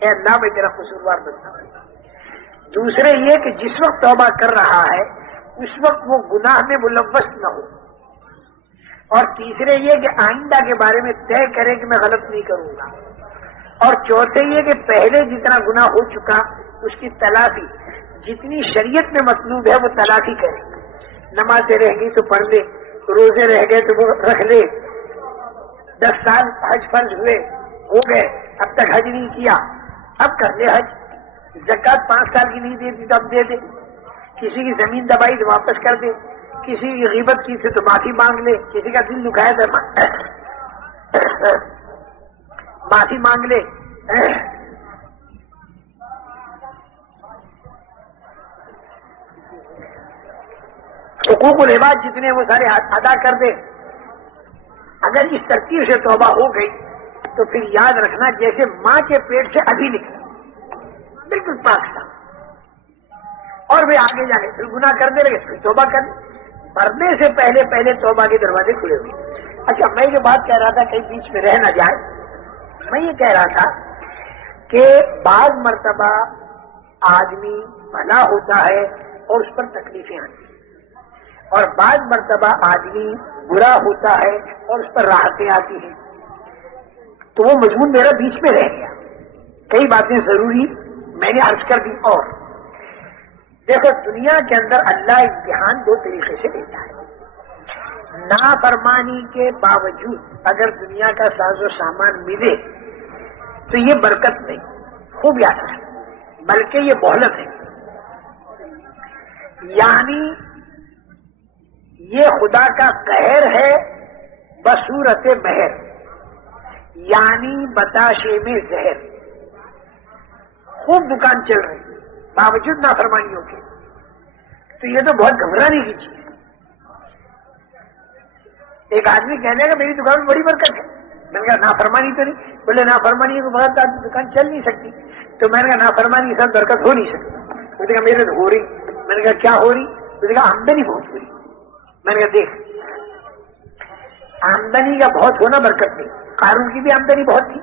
اے اللہ میں تیرا قصوروار بنتا ہوں. دوسرے یہ کہ جس وقت توبہ کر رہا ہے اس وقت وہ گناہ میں ملوث نہ ہو. اور تیسرے یہ کہ آئندہ کے بارے میں طے کرے کہ میں غلط نہیں کروں گا. اور چوتھے یہ کہ پہلے جتنا گناہ ہو چکا اس کی تلافی جتنی شریعت میں مطلوب ہے وہ تلافی کرے. نمازیں رہ گئی تو پڑھ لے، روزے رہ گئے تو وہ رکھ لے، 10 سال حج فرض ہوئے ہو گئے اب تک حج نہیں کیا، اب کر لے حج. زکات 5 سال کی نہیں دیتی تو اب دے دے. کسی کی زمین دبائی تو واپس کر دے، کسی کی غیبت کی تھی تو معافی مانگ لے، کسی کا دل دکھایا تو معافی مانگ لے. حقوق العباد جتنے وہ سارے ادا کر دے. اگر اس ترتیب سے توبہ ہو گئی تو پھر یاد رکھنا جیسے ماں کے پیٹ سے ابھی نکلا، بالکل پاک تھا. اور وہ آگے جا کے پھر گناہ کرنے لگے پھر توبہ کرنے، مرنے سے پہلے توبہ کے دروازے کھلے ہوئے. اچھا میں یہ بات کہہ رہا تھا کہیں بیچ میں رہ نہ جائے، میں یہ کہہ رہا تھا کہ بعض مرتبہ آدمی بھلا ہوتا ہے اور اس پر تکلیفیں آتی ہیں، اور بعض مرتبہ آدمی برا ہوتا ہے اور اس پر راحتیں آتی ہیں. تو وہ مضمون میرا بیچ میں رہ گیا. کئی باتیں ضروری میں نے عرض کر دی. اور دیکھو دنیا کے اندر اللہ امتحان 2 طریقے سے دیتا ہے. نافرمانی کے باوجود اگر دنیا کا ساز و سامان ملے تو یہ برکت نہیں، خوب یاد رکھیں، بلکہ یہ مہلت ہے. یعنی یہ خدا کا قہر ہے بصورت مہر، یعنی بتاشے میں زہر. خوب دکان چل رہی باوجود نافرمانیوں کے، تو یہ تو بہت گھبرانے کی چیز ہے. ایک آدمی کہنے کا میری دکان میں بڑی برکت ہے، میں نے کہا نافرمانی تو نہیں. بولے نافرمانی کے بعد دکان چل نہیں سکتی. تو میں نے کہا نافرمانی کے ساتھ برکت ہو نہیں سکتی. میں نے کہا میرے تو ہو رہی. میں نے کہا کیا ہو رہی؟ میں نے کہا آمدنی بہت ہو رہی. میں نے کہا دیکھ آمدنی کا بہت ہونا برکت نہیں. قارون کی بھی آمدنی بہت تھی.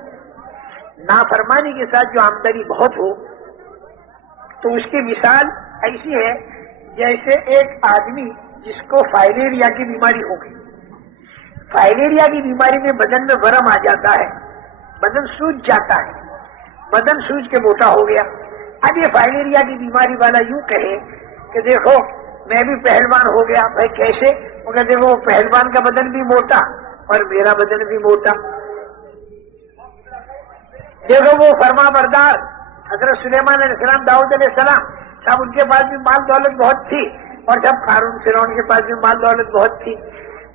نافرمانی کے ساتھ جو آمدنی بہت ہو تو اس کی مثال ایسی ہے جیسے ایک آدمی جس کو فائلیریا کی بیماری ہو گئی. فائلیریا کی بیماری میں بدن میں ورم آ جاتا ہے، بدن سوج جاتا ہے، بدن سوج کے موٹا ہو گیا. اب یہ فائلیریا کی بیماری والا یوں کہے کہ دیکھو میں بھی پہلوان ہو گیا. بھائی کیسے؟ وہ کہتے وہ پہلوان کا بدن بھی موٹا اور میرا بدن بھی موٹا. دیکھو وہ فرما بردار حضرت سلیمان علیہ السلام، داؤد علیہ السلام صاحب، ان کے پاس بھی مال دولت بہت تھی، اور جب قارون فرعون کے پاس بھی مال دولت بہت تھی.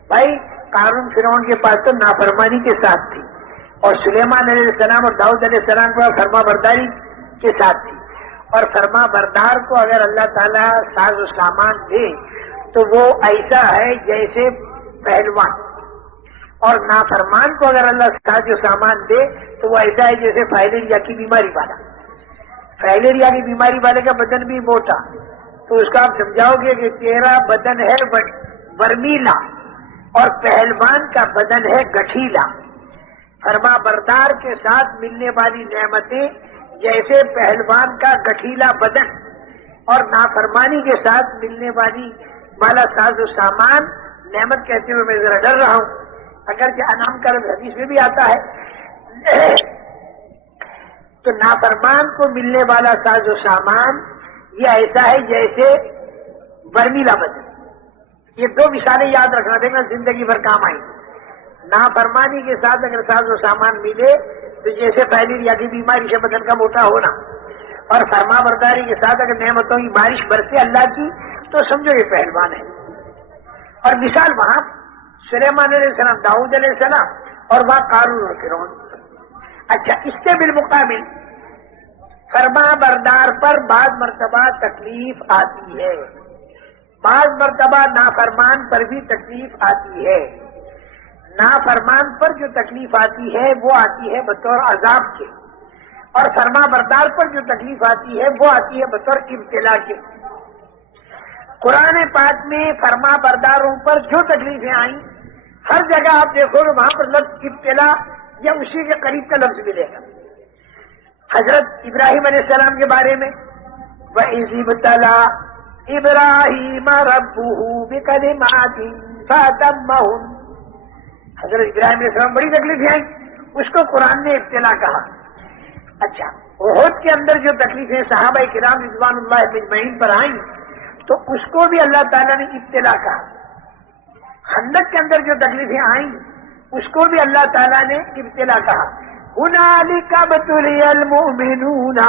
بھائی قارون فرعون کے پاس تو نافرمانی کے ساتھ تھی، اور سلیمان علیہ السلام اور داؤد علیہ السلام کو فرما برداری کے ساتھ تھی. اور فرما بردار کو اگر اللہ تعالیٰ ساز و سامان دے تو وہ ایسا ہے جیسے پہلوان، اور نافرمان کو اگر اللہ ساز و سامان دے تو وہ ایسا ہے جیسے فائلیریا کی بیماری والا. فائلیریا کی بیماری والے کا بدن بھی موٹا، تو اس کا آپ سمجھاؤ گے کہ تیرا بدن ہے برمیلا اور پہلوان کا بدن ہے گٹھیلا. فرما بردار کے ساتھ ملنے والی نعمتیں جیسے پہلوان کا گٹھیلا بدن، اور نافرمانی کے ساتھ ملنے والا ساز و سامان نعمت کہتے ہوئے میں ذرا ڈر رہا ہوں، اگرچہ انعام کا حدیث میں بھی آتا ہے. تو نافرمان کو ملنے والا ساز و سامان یہ ایسا ہے جیسے برمیلا بدن. یہ 2 مثالیں یاد رکھنا، دیکھنا زندگی بھر کام آئی. نافرمانی کے ساتھ اگر ساز و سامان ملے تو جیسے فائلیریا کی بیماری سے بدن کا موٹا ہونا، اور فرما برداری کے ساتھ اگر نعمتوں کی بارش برسے اللہ کی تو سمجھو یہ پہلوان ہے. اور مثال وہاں سلیمان علیہ السلام، داؤد علیہ السلام، اور وہاں قارون اور فرعون. اچھا اس کے بالمقابل فرما بردار پر بعض مرتبہ تکلیف آتی ہے، بعض مرتبہ نافرمان پر بھی تکلیف آتی ہے. نافرمان پر جو تکلیف آتی ہے وہ آتی ہے بطور عذاب کے، اور فرما بردار پر جو تکلیف آتی ہے وہ آتی ہے بطور ابتلا کے. قرآن پاک میں فرما برداروں پر جو تکلیفیں آئیں ہر جگہ آپ دیکھو گے وہاں پر لفظ ابتلا یا اسی کے قریب کا لفظ ملے گا. حضرت ابراہیم علیہ السلام کے بارے میں وَإِذِ ابْتَلَىٰ إِبْرَاهِيمَ رَبُّهُ بِكَلِمَاتٍ فَأَتَمَّهُنَّ. حضرت ابراہیم علیہ السلام بڑی تکلیفیں آئیں, اس کو قرآن نے ابتلا کہا. اچھا, احد کے اندر جو تکلیفیں صحابہ کرام رضوان اللہ اجمعین پر آئیں تو اس کو بھی اللہ تعالیٰ نے ابتلا کہا. خندق کے اندر جو تکلیفیں آئیں اس کو بھی اللہ تعالیٰ نے ابتلا کہا. هُنَالِكَ ابْتُلِيَ الْمُؤْمِنُونَ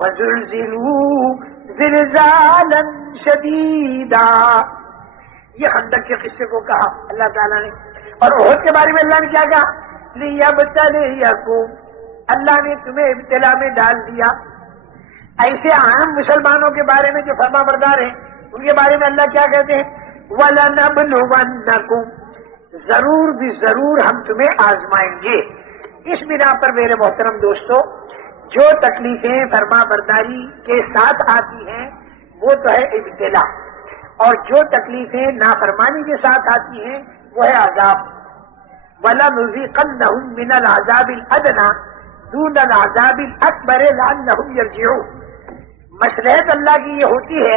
وَزُلْزِلُوا زِلْزَالًا شَدِيدًا. یہ خندق کے قصے کو کہا اللہ تعالیٰ نے. اور احد کے بارے میں اللہ نے کیا کہا؟ لِيَبْتَلِيَكُمْ, اللہ نے تمہیں ابتلا میں ڈال دیا. ایسے عام مسلمانوں کے بارے میں جو فرما بردار ہیں ان کے بارے میں اللہ کیا کہتے ہیں؟ وَلَنَبْلُوَنَّكُمْ, ضرور بھی ضرور ہم تمہیں آزمائیں گے. اس بنا پر میرے محترم دوستو, جو تکلیفیں فرما برداری کے ساتھ آتی ہیں وہ تو ہے ابتلا, اور جو تکلیفیں نافرمانی کے ساتھ آتی ہیں وہ ہے عذاب. وَلَنُذِيقَنَّهُم مِّنَ الْعَذَابِ الْأَدْنَىٰ دُونَ الْعَذَابِ الْأَكْبَرِ لَعَلَّهُمْ يَرْجِعُونَ. مصلحت اللہ کی یہ ہوتی ہے,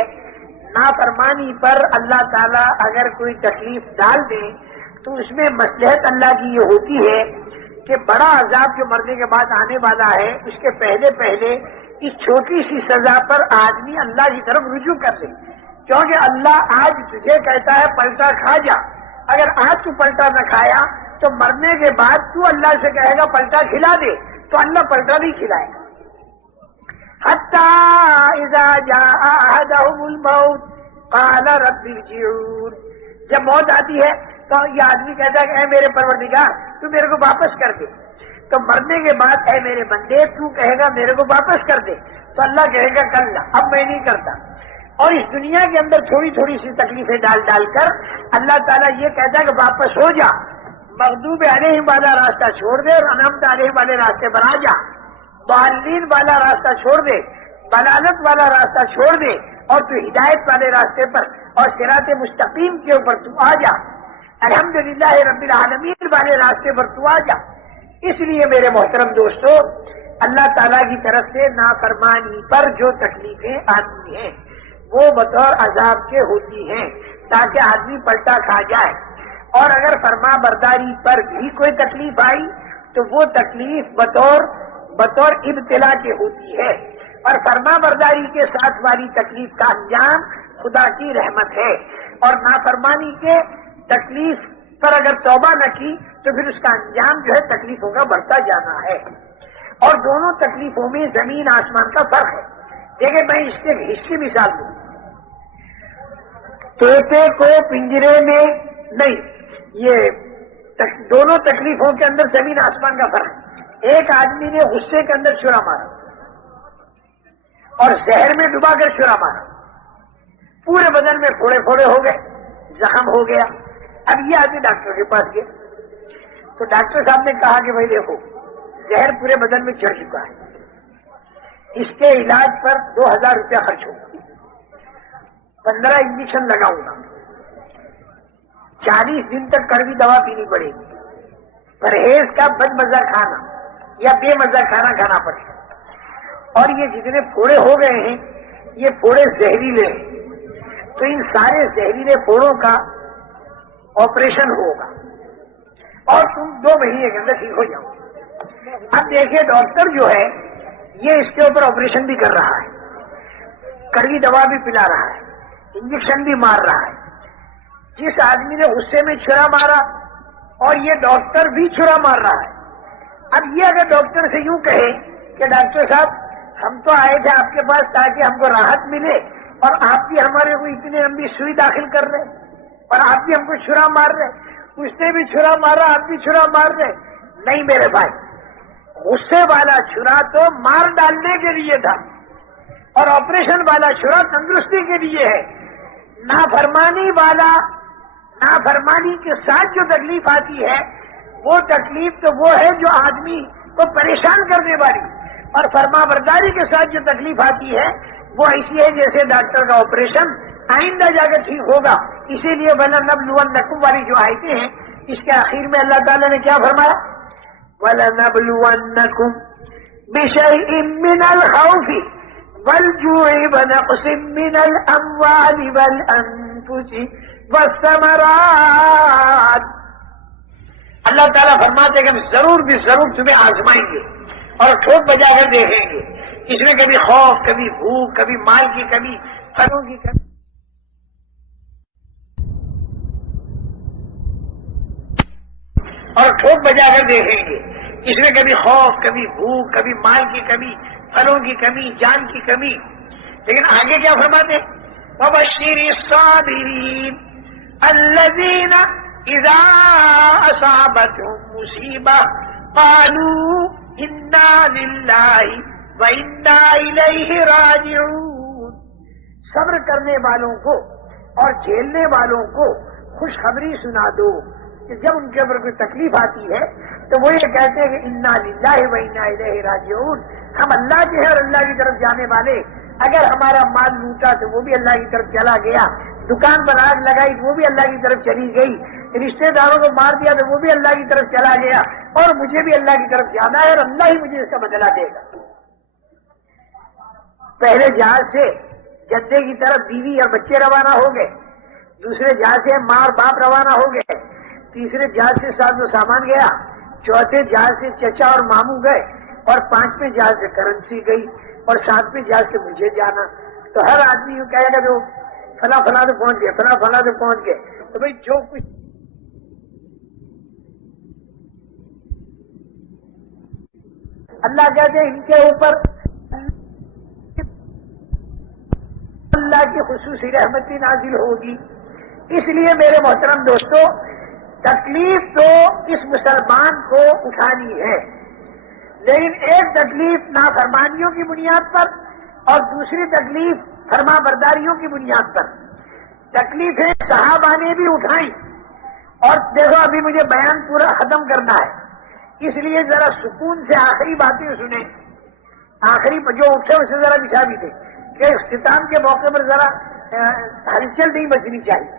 نافرمانی پر اللہ تعالیٰ اگر کوئی تکلیف ڈال دے تو اس میں مصلحت اللہ کی یہ ہوتی ہے کہ بڑا عذاب جو مرنے کے بعد آنے والا ہے اس کے پہلے پہلے اس چھوٹی سی سزا پر آدمی اللہ کی طرف رجوع کر لے. کیونکہ اللہ آج تجھے کہتا ہے پلٹا کھا جا, اگر آج تو پلٹا نہ کھایا تو مرنے کے بعد تو اللہ سے کہے گا پلٹا کھلا دے, تو اللہ پلٹا نہیں کھلائے گا. حَتَّىٰ إِذَا جَاءَ أَحَدَهُمُ الْمَوْتُ قَالَ رَبِّ ارْجِعُونِ. جب موت آتی ہے تو یہ آدمی کہتا ہے کہ اے میرے پروردگار تو میرے کو واپس کر دے. تو مرنے کے بعد اے میرے بندے تو کہے گا میرے کو واپس کر دے, تو اللہ کہے گا کر لا, اب میں نہیں کرتا. اور اس دنیا کے اندر تھوڑی تھوڑی سی تکلیفیں ڈال ڈال کر اللہ تعالیٰ یہ کہتا ہے کہ واپس ہو جا, مغضوب علیہم والا راستہ چھوڑ دے اور انعمت علیہم والے راستے پر آ جا. ضالین والا راستہ چھوڑ دے, ضلالت والا راستہ چھوڑ دے, اور تو ہدایت والے راستے پر اور صراط مستقیم کے اوپر تو آ جا, الحمدللہ رب العالمین والے راستے پر تو آ جا. اس لیے میرے محترم دوستو, اللہ تعالیٰ کی طرف سے نافرمانی پر جو تکلیفیں آتی ہیں وہ بطور عذاب کے ہوتی ہیں تاکہ آدمی پلٹا کھا جائے. اور اگر فرما برداری پر بھی کوئی تکلیف آئی تو وہ تکلیف بطور ابتلا کے ہوتی ہے, اور فرما برداری کے ساتھ والی تکلیف کا انجام خدا کی رحمت ہے. اور نافرمانی کے تکلیف پر اگر توبہ نہ کی تو پھر اس کا انجام جو ہے تکلیفوں کا بڑھتا جانا ہے. اور دونوں تکلیفوں میں زمین آسمان کا فرق ہے. دیکھیں میں اس کے ہسٹری مثال دوں. طوطے کو پنجرے میں نہیں, یہ دونوں تکلیفوں کے اندر زمین آسمان کا فرق ہے. ایک آدمی نے غصے کے اندر چھرا مارا اور زہر میں ڈبا کر چھرا مارا, پورے بدن میں پھوڑے پھوڑے ہو گئے, زخم ہو گیا. اب یہ آدمی ڈاکٹر کے پاس گیا تو ڈاکٹر صاحب نے کہا کہ بھائی دیکھو زہر پورے بدن میں چڑھ چکا ہے, اس کے علاج پر 2000 روپیہ خرچ ہوگا, 15 انجیکشن لگاؤں گا, 40 دن تک کڑوی دوا پینی پڑے گی, پرہیز کا بد مزہ کھانا یا بے مزہ کھانا کھانا پڑے گا. اور یہ جتنے پھوڑے ہو گئے ہیں یہ پھوڑے زہریلے ہیں, تو ان سارے زہریلے پھوڑوں کا آپریشن ہوگا اور تم 2 مہینے کے اندر ٹھیک ہو جاؤ. اب دیکھیے ڈاکٹر جو ہے یہ اس کے اوپر آپریشن بھی کر رہا ہے, کڑوی دوا بھی پلا رہا ہے, انجیکشن بھی مار رہا ہے. جس آدمی نے غصے میں چھرا مارا اور یہ ڈاکٹر بھی چھرا مار رہا ہے. اب یہ اگر ڈاکٹر سے یوں کہے کہ ڈاکٹر صاحب ہم تو آئے تھے آپ کے پاس تاکہ ہم کو راحت ملے اور آپ بھی ہمارے کو اتنی لمبی سوئی داخل کر رہے اور آپ بھی ہم کو چھرا مار رہے, اس نے بھی چھرا مارا آپ بھی چھرا مار رہے. نہیں میرے بھائی, غصے والا چھرا تو مار ڈالنے کے لیے تھا اور آپریشن والا چھرا تندرستی کے لیے ہے. نافرمانی کے ساتھ جو تکلیف آتی ہے وہ تکلیف تو وہ ہے جو آدمی کو پریشان کرنے والی, اور فرما برداری کے ساتھ جو تکلیف آتی ہے وہ ایسی ہے جیسے ڈاکٹر کا آپریشن آئندہ جا کر ٹھیک ہوگا. اسی لیے وَلَنَبْلُوَنَّكُمْ والی جو آیتیں ہیں اس کے آخر میں اللہ تعالیٰ نے کیا فرمایا؟ وَلَنَبْلُوَنَّكُمْ بِشَيْءٍ مِّنَ الْخَوْفِ وَالْجُوعِ وَنَقْصٍ مِّنَ الْأَمْوَالِ وَالْأَنفُسِ وَالثَّمَرَاتِ. اللہ تعالیٰ فرماتے کہ ہم ضرور بھی ضرور تمہیں آزمائیں گے اور ٹھوک بجا کر دیکھیں گے. اس میں کبھی خوف، کبھی بھوک، کبھی مال کی کمی، پھلوں کی کمی. اور ٹھوک بجا کر دیکھیں گے. اس میں کبھی خوف، کبھی بھوک، کبھی مال کی کمی، پھلوں کی کمی، جان کی کمی. لیکن آگے کیا فرماتے؟ وَبَشِّرِ الصَّابِرِينَ الَّذِينَ إِذَا أَصَابَتْهُم مُّصِيبَةٌ قَالُوا إِنَّا لِلَّهِ وَإِنَّا إِلَيْهِ رَاجِعُونَ. صبر کرنے والوں کو اور جھیلنے والوں کو خوشخبری سنا دو کہ جب ان کے اوپر کوئی تکلیف آتی ہے تو وہ یہ کہتے ہیں کہ انا للہ و انا الیہ راجعون. ہم اللہ کے ہیں اور اللہ کی طرف جانے والے. اگر ہمارا مال لوٹا تو وہ بھی اللہ کی طرف چلا گیا، دکان پر آگ لگائی تو وہ بھی اللہ کی طرف چلی گئی، رشتے داروں کو مار دیا تو وہ بھی اللہ کی طرف چلا گیا، اور مجھے بھی اللہ کی طرف جانا ہے اور اللہ ہی مجھے اس کا بدلہ دے گا. پہلے جہاز سے جدے کی طرف بیوی اور بچے روانہ ہو گئے، دوسرے جہاز سے ماں اور باپ روانہ ہو گئے، تیسرے جہاز سے ساز و سامان گیا، چوتھے جہاز سے چچا اور ماموں گئے، اور پانچویں جہاز سے کرنسی گئی، اور ساتویں جہاز سے مجھے جانا. تو ہر آدمی یوں کہے گا جو فلاں فلاں تو پہنچ گئے، فلاں فلاں تو پہنچ گئے. تو بھائی جو کچھ اللہ کہتے ہیں ان کے اوپر اللہ کی خصوصی رحمتی نازل ہوگی. اس لیے میرے محترم دوستو، تکلیف تو اس مسلمان کو اٹھانی ہے، لیکن ایک تکلیف نافرمانیوں کی بنیاد پر اور دوسری تکلیف فرما برداریوں کی بنیاد پر. تکلیفیں صحابہ نے بھی اٹھائیں. اور دیکھو ابھی مجھے بیان پورا ختم کرنا ہے، اس لیے ذرا سکون سے آخری باتیں سنیں. آخری جو اٹھے اسے ذرا بچھا بھی دیں کہ اختتام کے موقع پر ذرا ہلچل نہیں بچنی چاہیے،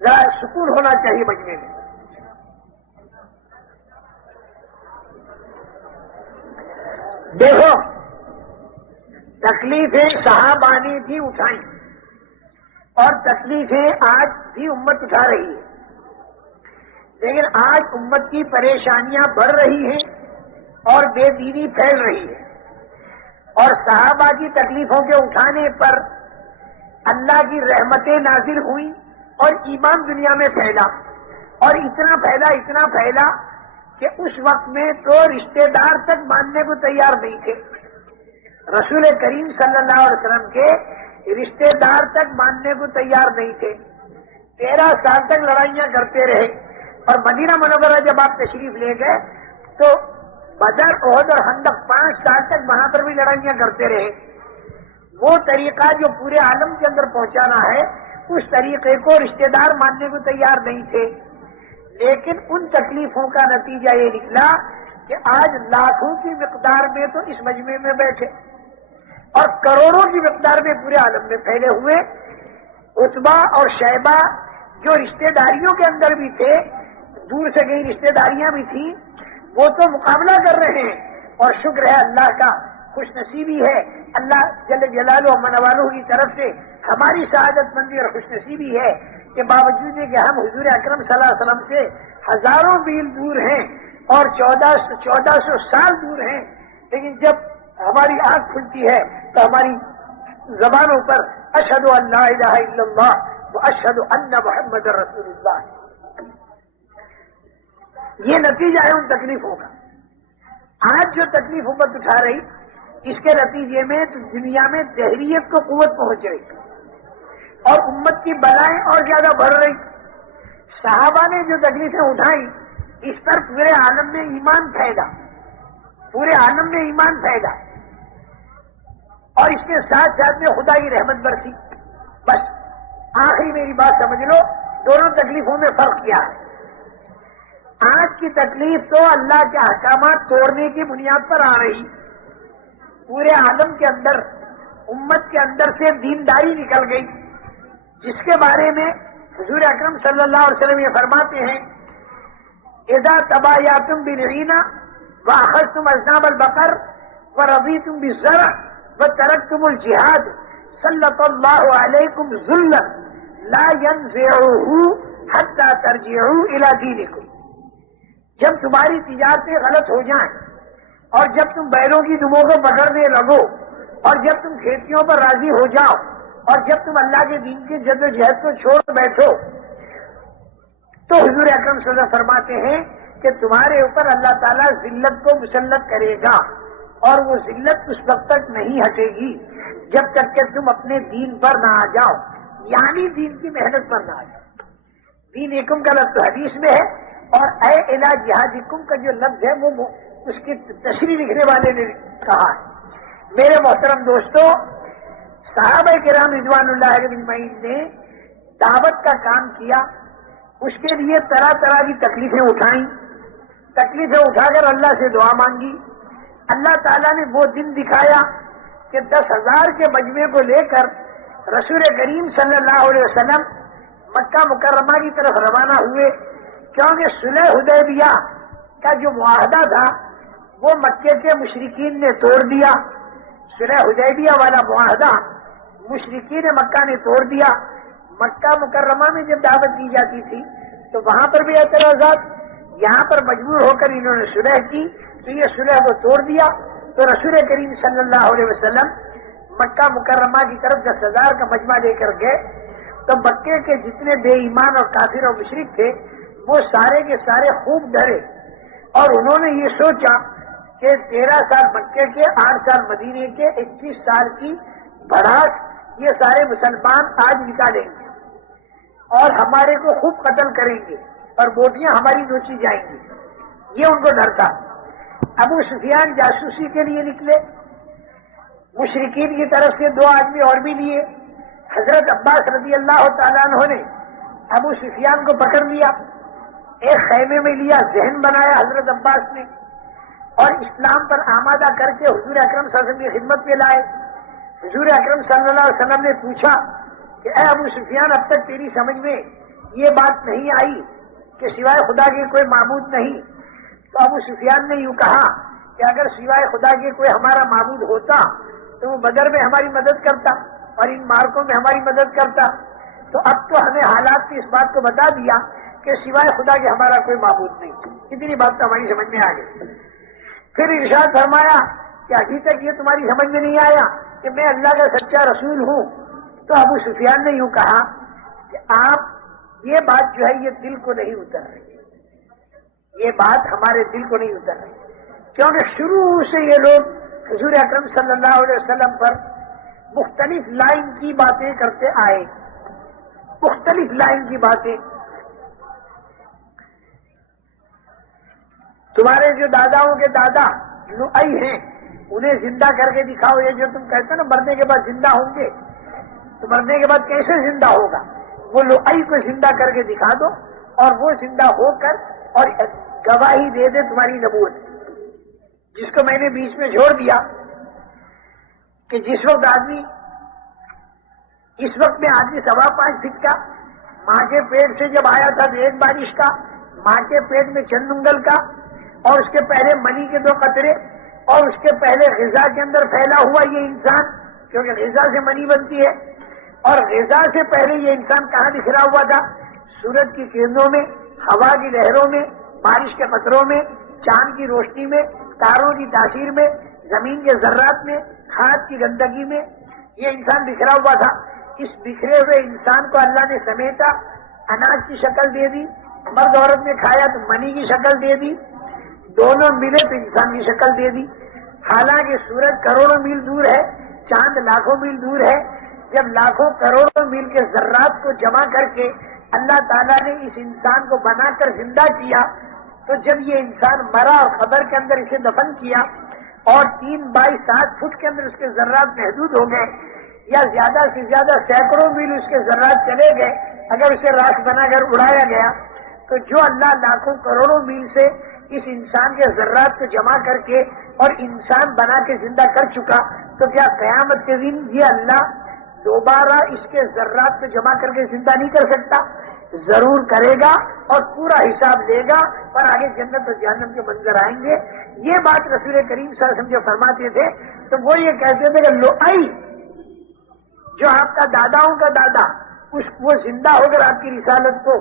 ذرا سکون ہونا چاہیے مجمع میں. دیکھو تکلیفیں صحابہ نے بھی اٹھائیں اور تکلیفیں آج بھی امت اٹھا رہی ہے، لیکن آج امت کی پریشانیاں بڑھ رہی ہیں اور بے دینی پھیل رہی ہے. اور صحابہ کی تکلیفوں کے اٹھانے پر اللہ کی رحمتیں نازل ہوئی اور ایمان دنیا میں پھیلا، اور اتنا پھیلا کہ اس وقت میں تو رشتہ دار تک ماننے کو تیار نہیں تھے. رسول کریم صلی اللہ علیہ وسلم کے رشتہ دار تک ماننے کو تیار نہیں تھے. 13 سال تک لڑائیاں کرتے رہے، اور مدینہ منورہ جب آپ تشریف لے گئے تو بدر، احد اور خندق 5 سال تک وہاں پر بھی لڑائیاں کرتے رہے. وہ طریقہ جو پورے عالم کے اندر پہنچانا ہے، اس طریقے کو رشتہ دار ماننے کو تیار نہیں تھے. لیکن ان تکلیفوں کا نتیجہ یہ نکلا کہ آج لاکھوں کی مقدار میں تو اس مجمع میں بیٹھے اور کروڑوں کی مقدار میں پورے عالم میں پھیلے ہوئے. عتبہ اور شیبہ جو رشتہ داریوں کے اندر بھی تھے، دور سے گئی رشتہ داریاں بھی تھیں، وہ تو مقابلہ کر رہے ہیں. اور شکر ہے اللہ کا، خوش نصیبی ہے اللہ جل جلالہ و منوالہ کی طرف سے ہماری سعادت مندی اور خوش نصیبی ہے کہ باوجود کہ ہم حضور اکرم صلی اللہ علیہ وسلم سے ہزاروں میل دور ہیں اور 1400 سال دور ہیں، لیکن جب ہماری آنکھ کھلتی ہے تو ہماری زبانوں پر اشہد ان لا الہ الا اللہ و اشہد ان محمد رسول اللہ. یہ نتیجہ ہے ان تکلیفوں کا. آج جو تکلیف امت اٹھا رہی، اس کے نتیجے میں تو دنیا میں دہریت کو قوت پہنچ رہی اور امت کی بلائیں اور زیادہ بڑھ رہی. صحابہ نے جو تکلیفیں اٹھائیں، اس پر پورے عالم میں ایمان پھیلا، اور اس کے ساتھ ساتھ میں خدا کی رحمت برسی. بس آخری میری بات سمجھ لو، دونوں تکلیفوں میں فرق کیا ہے. آج کی تکلیف تو اللہ کے احکامات توڑنے کی بنیاد پر آ رہی. پورے عالم کے اندر، امت کے اندر سے دینداری نکل گئی، جس کے بارے میں حضور اکرم صلی اللہ علیہ وسلم یہ فرماتے ہیں اذا تبايعتم بالعينة واخذتم اذناب البقر ورضيتم بالزرع وتركتم الجهاد سلط الله عليكم ذلا لا ينزعه حتى ترجعوا الى دينكم. جب تمہاری تجارتیں غلط ہو جائیں اور جب تم بیلوں کی دموں کو پکڑنے لگو اور جب تم کھیتیوں پر راضی ہو جاؤ اور جب تم اللہ کے دین کی جد و جہد کو چھوڑ بیٹھو تو حضور اکرم صلی اللہ علیہ وسلم فرماتے ہیں کہ تمہارے اوپر اللہ تعالیٰ ذلت کو مسلط کرے گا اور وہ ذلت اس وقت تک نہیں ہٹے گی جب تک کہ تم اپنے دین پر نہ آ جاؤ، یعنی دین کی محنت پر نہ آ جاؤ. دین ایکم کا لفظ حدیث میں ہے اور اے الی جہادکم کا جو لفظ ہے وہ اس کی تشریح لکھنے والے نے کہا ہے. میرے محترم دوستو، صحابہ کرام رضوان اللہ علیہم اجمعین نے دعوت کا کام کیا، اس کے لیے طرح طرح کی تکلیفیں اٹھائیں، تکلیفیں اٹھا کر اللہ سے دعا مانگی. اللہ تعالیٰ نے وہ دن دکھایا کہ 10,000 کے مجمع کو لے کر رسول کریم صلی اللہ علیہ وسلم مکہ مکرمہ کی طرف روانہ ہوئے، کیونکہ صلح حدیبیہ کا جو معاہدہ تھا وہ مکے کے مشرکین نے توڑ دیا. صلح حدیبیہ والا معاہدہ مشرکین مکہ نے توڑ دیا. مکہ مکرمہ میں جب دعوت دی جاتی تھی تو وہاں پر بھی اعتراضات، یہاں پر مجبور ہو کر انہوں نے صلح کی تو یہ صلح کو توڑ دیا. تو رسول کریم صلی اللہ علیہ وسلم مکہ مکرمہ کی طرف 10,000 کا مجمع لے کر گئے تو مکے کے جتنے بے ایمان اور کافر اور مشرک تھے وہ سارے کے سارے خوب ڈرے اور انہوں نے یہ سوچا کہ 13 سال مکے کے، 8 سال مدینے کے، 21 سال کی بڑھاس یہ سارے مسلمان آج نکالیں گے اور ہمارے کو خوب قتل کریں گے اور بوٹیاں ہماری نوچی جائیں گی. یہ ان کو ڈر تھا. ابو سفیان جاسوسی کے لیے نکلے، مشرکین کی طرف سے 2 آدمی اور بھی لیے. حضرت عباس رضی اللہ تعالیٰ عنہ نے ابو سفیان کو پکڑ لیا، ایک خیمے میں لیا، ذہن بنایا حضرت عباس نے اور اسلام پر آمادہ کر کے حضور اکرم صلی اللہ علیہ وسلم کی خدمت میں لائے. حضور اکرم صلی اللہ علیہ وسلم نے پوچھا کہ اے ابو سفیان، اب تک تیری سمجھ میں یہ بات نہیں آئی کہ سوائے خدا کے کوئی معبود نہیں؟ تو ابو سفیان نے یوں کہا کہ اگر سوائے خدا کے کوئی ہمارا معبود ہوتا تو وہ بدر میں ہماری مدد کرتا اور ان مارکوں میں ہماری مدد کرتا. تو اب تو ہمیں حالات نے اس بات کو بتا دیا کہ سوائے خدا کے ہمارا کوئی معبود نہیں. اتنی بات تو ہماری سمجھ میں آ گئی. پھر ارشاد فرمایا کہ ابھی تک یہ تمہاری سمجھ میں نہیں آیا کہ میں اللہ کا سچا رسول ہوں؟ تو ابو سفیان نے یوں کہا کہ آپ یہ بات جو ہے یہ دل کو نہیں اتر رہی، یہ بات ہمارے دل کو نہیں اتر رہی، کیونکہ شروع سے یہ لوگ حضور اکرم صلی اللہ علیہ وسلم پر مختلف لائن کی باتیں کرتے آئے، مختلف لائن کی باتیں. تمہارے جو داداؤں کے دادا لؤئی ہیں انہیں زندہ کر کے دکھاؤ. یہ جو تم کہتے ہیں نا مرنے کے بعد زندہ ہوں گے، تو مرنے کے بعد کیسے زندہ ہوگا؟ وہ لؤئی کو زندہ کر کے دکھا دو اور وہ زندہ ہو کر اور گواہی دے دے تمہاری نبوت. جس کو میں نے بیچ میں چھوڑ دیا کہ جس وقت آدمی، اس وقت میں آدمی 5.25 فٹ کا ماں کے پیٹ سے جب آیا تھا تو 1 بارش کا، ماں کے پیٹ میں چند انگل کا، اور اس کے پہلے منی کے 2 قطرے، اور اس کے پہلے غذا کے اندر پھیلا ہوا یہ انسان، کیونکہ غذا سے منی بنتی ہے، اور غذا سے پہلے یہ انسان کہاں بکھرا ہوا تھا؟ سورج کی کرنوں میں، ہوا کی لہروں میں، بارش کے قطروں میں، چاند کی روشنی میں، تاروں کی تاثیر میں، زمین کے ذرات میں، کھاد کی گندگی میں یہ انسان بکھرا ہوا تھا. اس بکھرے ہوئے انسان کو اللہ نے سمیٹا، اناج کی شکل دے دی، مرد عورت نے کھایا تو منی کی شکل دے دی، دونوں ملے تو انسان کی شکل دے دی. حالانکہ سورج کروڑوں میل دور ہے، چاند لاکھوں میل دور ہے. جب لاکھوں کروڑوں میل کے ذرات کو جمع کر کے اللہ تعالیٰ نے اس انسان کو بنا کر زندہ کیا، تو جب یہ انسان مرا اور قبر کے اندر اسے دفن کیا اور 3 بائی 7 فٹ کے اندر اس کے ذرات محدود ہو گئے، یا زیادہ سے زیادہ سینکڑوں میل اس کے ذرات چلے گئے اگر اسے راکھ بنا کر اڑایا گیا، تو جو اللہ لاکھوں کروڑوں میل سے اس انسان کے ذرات کو جمع کر کے اور انسان بنا کے زندہ کر چکا، تو کیا قیامت کے دن یہ اللہ دوبارہ اس کے ذرات کو جمع کر کے زندہ نہیں کر سکتا؟ ضرور کرے گا اور پورا حساب لے گا، اور آگے جنت اور جہنم کے منظر آئیں گے۔ یہ بات رسول کریم صلی اللہ علیہ وسلم جو فرماتے تھے تو وہ یہ کہتے تھے کہ لؤئی جو آپ کا داداؤں کا دادا وہ زندہ ہو کر آپ کی رسالت کو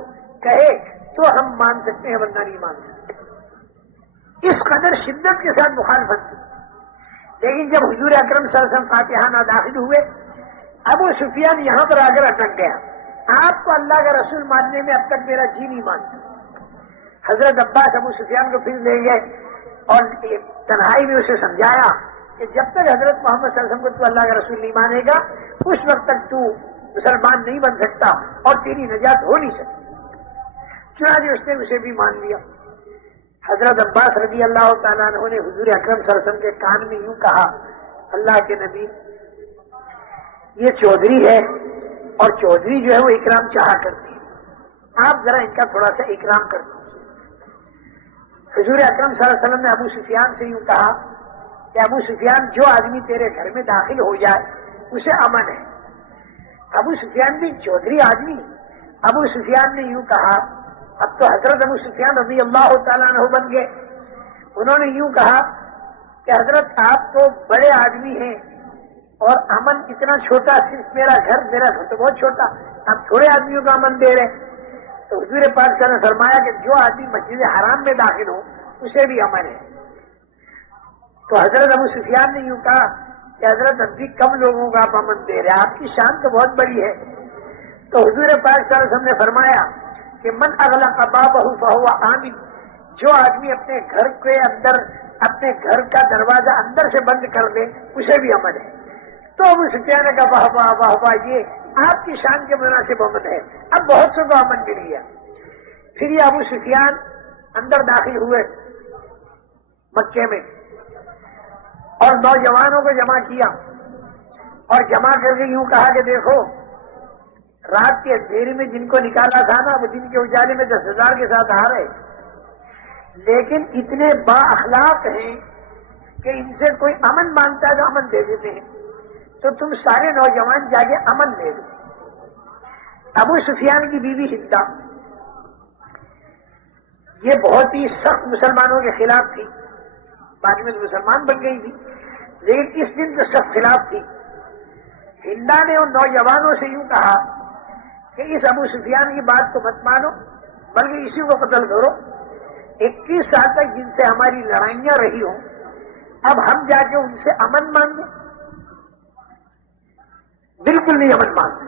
کہے تو ہم مان سکتے ہیں، ورنہ نہیں مان سکتے۔ اس قدر شدت کے ساتھ مخالفت کی۔ لیکن جب حضور اکرم صلی اللہ علیہ وسلم فاتحانہ داخل ہوئے، ابو سفیان یہاں پر آ کر اٹک گیا۔ آپ کو اللہ کا رسول ماننے میں اب تک میرا جی نہیں مانتا۔ حضرت عباس ابو سفیان کو پھر لے گئے اور تنہائی میں اسے سمجھایا کہ جب تک حضرت محمد صلی اللہ علیہ وسلم کو تو اللہ کا رسول نہیں مانے گا اس وقت تک تو مسلمان نہیں بن سکتا اور تیری نجات ہو نہیں سکتی۔ چنانچہ اس نے اسے بھی مان لیا۔ حضرت عباس رضی اللہ تعالیٰ عنہ نے حضور اکرم صلی اللہ علیہ وسلم کے کان میں یوں کہا، اللہ کے نبی یہ چودھری ہے اور چودھری جو ہے وہ اکرام چاہا کرتی ہے، آپ ذرا ان کا تھوڑا سا اکرام کر دیں۔ حضور اکرم صلی اللہ علیہ وسلم نے ابو سفیان سے یوں کہا کہ ابو سفیان جو آدمی تیرے گھر میں داخل ہو جائے اسے امن ہے۔ ابو سفیان بھی چودھری آدمی، ابو سفیان نے یوں کہا، اب تو حضرت ابو سفیان رضی اللہ تعالیٰ عنہ بن گئے۔ انہوں نے یوں کہا کہ حضرت آپ تو بڑے آدمی ہیں اور امن اتنا چھوٹا، صرف میرا گھر تو بہت چھوٹا، آپ تھوڑے آدمیوں کا امن دے رہے۔ تو حضور پاک صلی اللہ علیہ وسلم نے فرمایا کہ جو آدمی مسجد حرام میں داخل ہو اسے بھی امن ہے۔ تو حضرت ابو سفیان نے یوں کہا کہ حضرت اب بھی کم لوگوں کا آپ امن دے رہے، آپ کی شان تو بہت بڑی ہے۔ تو حضور پاک صلی اللہ علیہ وسلم نے فرمایا کہ من اغلق بابہ فہو آمن، جو آدمی اپنے گھر کے اندر اپنے گھر کا دروازہ اندر سے بند کر دے اسے بھی امن ہے۔ تو ابو سفیان کا واہ واہ واہ واہ، یہ آپ کی شان کے مناسب امن ہے، اب بہت سے کو امن مل گیا۔ پھر یہ ابو سفیان اندر داخل ہوئے مکے میں اور نوجوانوں کو جمع کیا اور جمع کر کے یوں کہا کہ دیکھو رات کے اندھیرے میں جن کو نکالا تھا نا وہ دن کے اجالے میں 10,000 کے ساتھ آ رہے، لیکن اتنے با اخلاق ہیں کہ ان سے کوئی امن مانگتا ہے تو امن دے دیتے ہیں، تو تم سارے نوجوان جا کے امن لے دو۔ ابو سفیان کی بیوی ہندا یہ بہت ہی سخت مسلمانوں کے خلاف تھی، بعد میں مسلمان بن گئی تھی لیکن اس دن تو سخت خلاف تھی۔ ہندا نے ان نوجوانوں سے یوں کہا کہ اس ابو سفیان کی بات کو مت مانو بلکہ اسی کو قتل کرو۔ 21 سال تک جن سے ہماری لڑائیاں رہی ہوں اب ہم جا کے ان سے امن مانگیں؟ بالکل نہیں امن مانگتے۔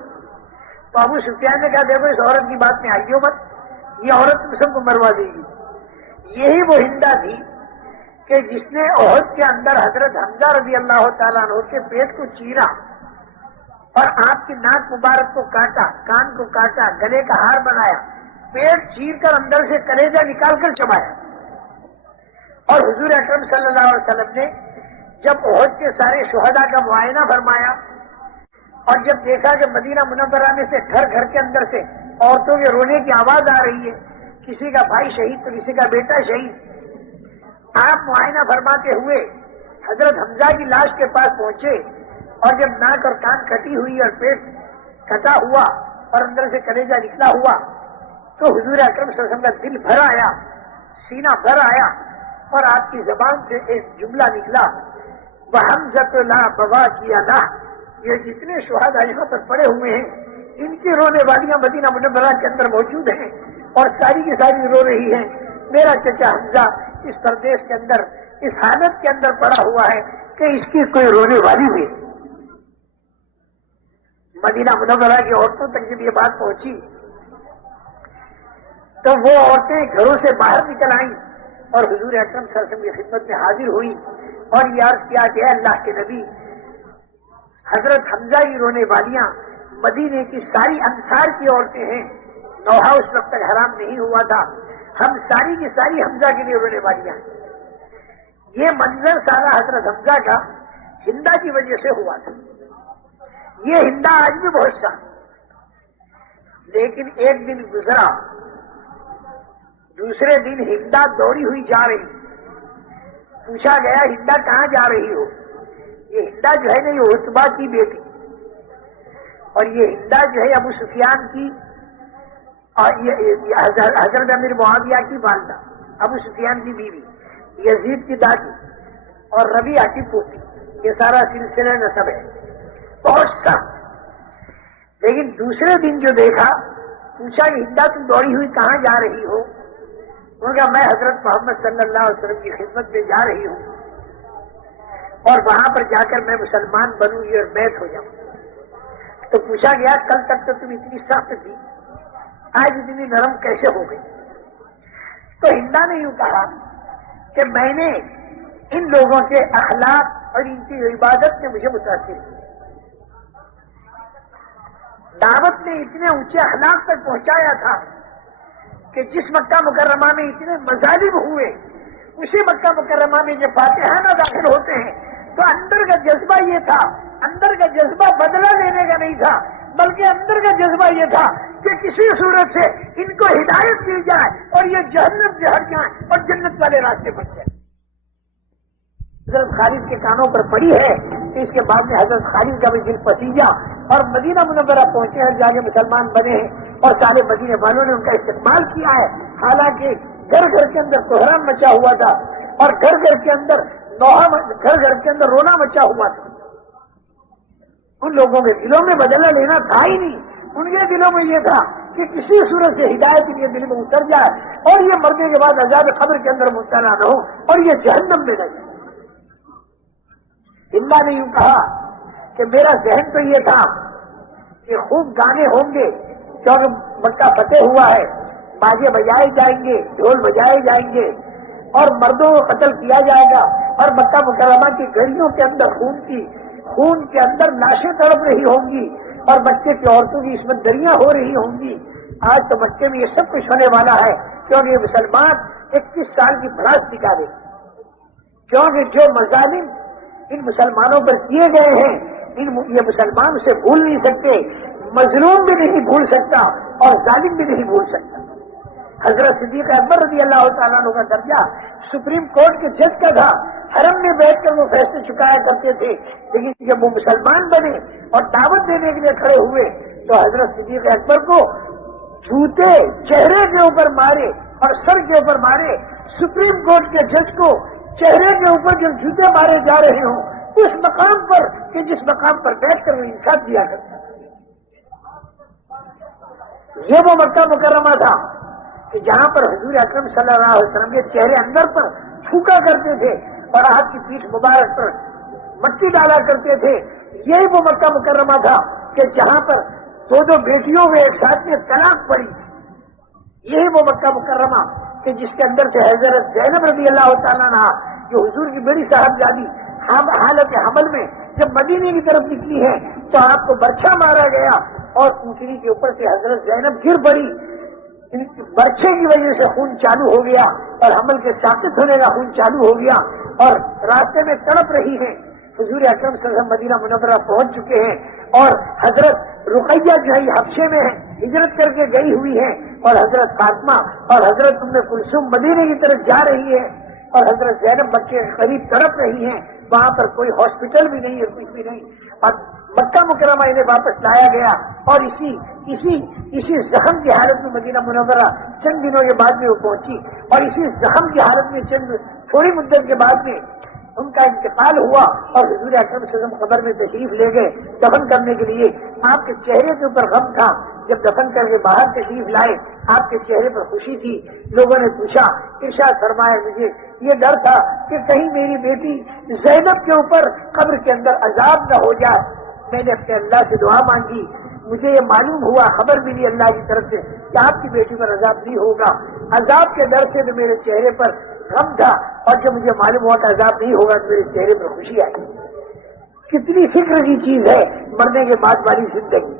تو ابو سفیان نے کہا دیکھو اس عورت کی بات میں آئیو مت، یہ عورت تم سب کو مروا دے گی۔ یہی وہ ہندا تھی کہ جس نے احد کے اندر حضرت حمزہ رضی اللہ تعالیٰ عنہ کے پیٹ کو چیرا اور آپ کی ناک مبارک کو کاٹا، کان کو کاٹا، گلے کا ہار بنایا، پیٹ چیر کر اندر سے کلیجہ نکال کر چبایا۔ اور حضور اکرم صلی اللہ علیہ وسلم نے جب احد کے سارے شہداء کا معائنہ فرمایا اور جب دیکھا کہ مدینہ منورہ میں سے گھر گھر کے اندر سے عورتوں کے رونے کی آواز آ رہی ہے، کسی کا بھائی شہید تو کسی کا بیٹا شہید، آپ معائنہ فرماتے ہوئے حضرت حمزہ کی لاش کے پاس پہنچے اور جب ناک اور کان کٹی ہوئی اور پیٹ کٹا ہوا اور اندر سے کلیجہ نکلا ہوا تو حضور اکرم صلی اللہ علیہ وسلم کا دل بھر آیا، سینہ بھر آیا اور آپ کی زبان سے ایک جملہ نکلا، وَحَمْزَةُ لَا بَوَاكِيَ لَهُ، یہ جتنے شہداء یہاں پر پڑے ہوئے ہیں ان کی رونے والیاں مدینہ منورہ کے اندر موجود ہیں اور ساری کی ساری رو رہی ہیں، میرا چچا حمزہ اس پردیش کے اندر اس حالت کے اندر پڑا ہوا ہے کہ اس کی کوئی رونے والی ہوئی۔ مدینہ منورہ کی عورتوں تک جب یہ بات پہنچی تو وہ عورتیں گھروں سے باہر نکل آئیں اور حضور اکرم صلی اللہ علیہ وسلم کی خدمت میں حاضر ہوئی اور یہ عرض کیا کہ اے اللہ کے نبی، حضرت حمزہ کی رونے والیاں مدینے کی ساری انصار کی عورتیں ہیں، نوحہ اس وقت تک حرام نہیں ہوا تھا، ہم ساری کی ساری حمزہ کے لیے رونے والیاں ہیں۔ یہ منظر سارا حضرت حمزہ کا ہندا کی وجہ سے ہوا تھا۔ یہ ہندا آج بھی بہت سا، لیکن ایک دن گزرا، دوسرے دن ہندا دوڑی ہوئی جا رہی، پوچھا گیا ہندا کہاں جا رہی ہو؟ یہ ہندا جو ہے نا یہ عتبہ کی بیٹی اور یہ ہندا جو ہے ابو سفیان کی اور یہ حضرت امیر معاویہ کی والدہ، ابو سفیان کی بیوی، یزید کی دادی اور ربیعہ کی پوتی، یہ سارا سلسلہ نسب ہے، بہت سخت۔ لیکن دوسرے دن جو دیکھا، پوچھا کہ ہندا تم دوڑی ہوئی کہاں جا رہی ہو؟ انہوں نے کہا میں حضرت محمد صلی اللہ علیہ وسلم کی خدمت میں جا رہی ہوں اور وہاں پر جا کر میں مسلمان بنوں گی اور بیعت ہو جاؤں۔ تو پوچھا گیا کل تک تو تم اتنی سخت تھی، آج اتنی نرم کیسے ہو گئی؟ تو ہندا نے یوں کہا کہ میں نے ان لوگوں کے اخلاق اور ان کی عبادت نے مجھے متاثر کیا، دعوت نے اتنے اونچے اخلاق تک پہنچایا تھا کہ جس مکہ مکرمہ میں اتنے مظالم ہوئے، اسی مکہ مکرمہ میں جب فاتحانہ داخل ہوتے ہیں تو اندر کا جذبہ یہ تھا، اندر کا جذبہ بدلہ لینے کا نہیں تھا، بلکہ اندر کا جذبہ یہ تھا کہ کسی صورت سے ان کو ہدایت دی جائے اور یہ جہنم سے ہٹ جائیں اور جنت والے راستے پر جائیں۔ حضرت خالد کے کانوں پر پڑی ہے کہ اس کے بعد میں حضرت خالد کا بھی دل پسیجا اور مدینہ منورہ پہنچے ہیں، جا کے مسلمان بنے ہیں اور سارے مدینے والوں نے ان کا استقبال کیا ہے۔ حالانکہ گھر گھر کے اندر کوہرام مچا ہوا تھا اور گھر گھر کے اندر رونا مچا ہوا تھا، ان لوگوں کے دلوں میں بدلہ لینا تھا ہی نہیں، ان کے دلوں میں یہ تھا کہ کسی صورت سے ہدایت ان کے دل میں اتر جائے اور یہ مرنے کے بعد عذاب قبر کے اندر مبتلا نہ ہو اور یہ جہنم میں نہ جائے۔ اللہ نے یوں کہا کہ میرا ذہن تو یہ تھا کہ خوب گانے ہوں گے کیونکہ مکہ فتح ہوا ہے، باجے بجائے جائیں گے، ڈھول بجائے جائیں گے اور مردوں کو قتل کیا جائے گا اور مکہ مکرمہ کی گلیوں کے اندر خون کے اندر لاشیں تڑپ رہی ہوں گی اور بچے کی عورتوں کی اس میں دریاں ہو رہی ہوں گی۔ آج تو مکے میں یہ سب کچھ ہونے والا ہے کیونکہ یہ مسلمان 21 سال کی بھڑاس نکالے، کیونکہ جو مظالم ان مسلمانوں پر کیے گئے ہیں یہ مسلمان اسے بھول نہیں سکتے، مظلوم بھی نہیں بھول سکتا اور ظالم بھی نہیں بھول سکتا۔ حضرت صدیق اکبر رضی اللہ تعالیٰ عنہ کا درجہ سپریم کورٹ کے جج کا تھا، حرم میں بیٹھ کر وہ فیصلے چکایا کرتے تھے، لیکن جب وہ مسلمان بنے اور دعوت دینے کے لیے کھڑے ہوئے تو حضرت صدیق اکبر کو جوتے چہرے کے اوپر مارے اور سر کے اوپر مارے۔ سپریم کورٹ کے جج کو چہرے کے اوپر جب جوتے مارے جا رہے ہوں اس مقام پر کہ جس مقام پر بیٹھ کر وہ انصاف دیا کرتا، یہ وہ مکہ مکرمہ تھا کہ جہاں پر حضور اکرم صلی اللہ علیہ وسلم کے چہرے اندر پر تھوکا کرتے تھے اور آپ کی پیٹھ مبارک پر مٹی ڈالا کرتے تھے۔ یہی وہ مکہ مکرمہ تھا کہ جہاں پر دو بیٹیوں میں ایک ساتھ میں طلاق پڑی۔ یہی وہ مکہ مکرمہ کہ جس کے اندر سے حضرت زینب رضی اللہ تعالیٰ عنہ جو حضور کی بڑی صاحبزادی حالت حمل میں جب مدینے کی طرف نکلی ہے تو آپ کو برچھا مارا گیا اور اونٹنی کے اوپر سے حضرت زینب گر پڑی، برچھے کی وجہ سے خون چالو ہو گیا اور حمل کے ساقط ہونے کا خون چالو ہو گیا اور راستے میں تڑپ رہی ہیں۔ حضور اکرم صلی اللہ علیہ وسلم مدینہ منورہ پہنچ چکے ہیں اور حضرت رقیہ جو ہے حبشے میں ہے، ہجرت کر کے گئی ہوئی ہے اور حضرت فاطمہ اور حضرت ام کلثوم مدینے کی طرف جا رہی ہے اور حضرت زینب بچے کے قریب تڑپ رہی ہیں۔ وہاں پر کوئی ہاسپٹل بھی نہیں ہے، کچھ بھی نہیں، اور مکہ مکرمہ انہیں واپس لایا گیا اور اسی زخم کی حالت میں مدینہ منورہ چند دنوں کے بعد میں وہ پہنچی اور اسی زخم کی حالت میں تھوڑی مدت کے بعد میں ان کا انتقال ہوا اور حضور اکرم صلی اللہ علیہ وسلم قبر میں تشریف لے گئے دفن کرنے کے لیے۔ آپ کے چہرے کے اوپر غم تھا، جب دفن کر کے باہر تشریف لائے آپ کے چہرے پر خوشی تھی۔ لوگوں نے پوچھا، ارشاد فرمایا مجھے یہ ڈر تھا کہ کہیں میری بیٹی زینب کے اوپر قبر کے اندر عذاب نہ ہو جائے۔ میں نے اپنے اللہ سے دعا مانگی، مجھے یہ معلوم ہوا، خبر ملی اللہ کی طرف سے کہ آپ کی بیٹی پر عذاب نہیں ہوگا۔ عذاب کے ڈر سے تو میرے چہرے پر غم تھا اور جب مجھے معلوم ہوا کہ عذاب نہیں ہوگا تو میرے چہرے پر خوشی آئی۔ کتنی فکر کی چیز ہے مرنے کے بعد والی زندگی۔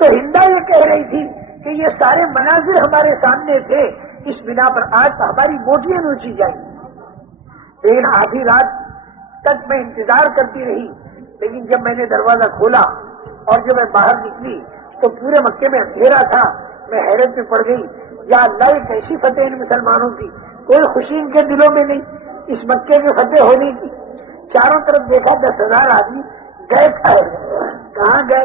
تو ہندا یہ کہہ رہی تھی کہ یہ سارے مناظر ہمارے سامنے تھے، اس بنا پر آج ہماری موٹیاں نوچی جائیں، لیکن آدھی رات تک میں انتظار کرتی رہی۔ لیکن جب میں نے دروازہ کھولا اور جب میں باہر نکلی تو پورے مکے میں اندھیرا تھا۔ میں حیرت میں پڑ گئی، یا اللہ یہ کیسی فتح ان مسلمانوں کی، کوئی خوشی ان کے دلوں میں نہیں اس مکے کے فتح ہونے کی۔ چاروں طرف دیکھا 10,000 آدمی گئے، کہاں گئے؟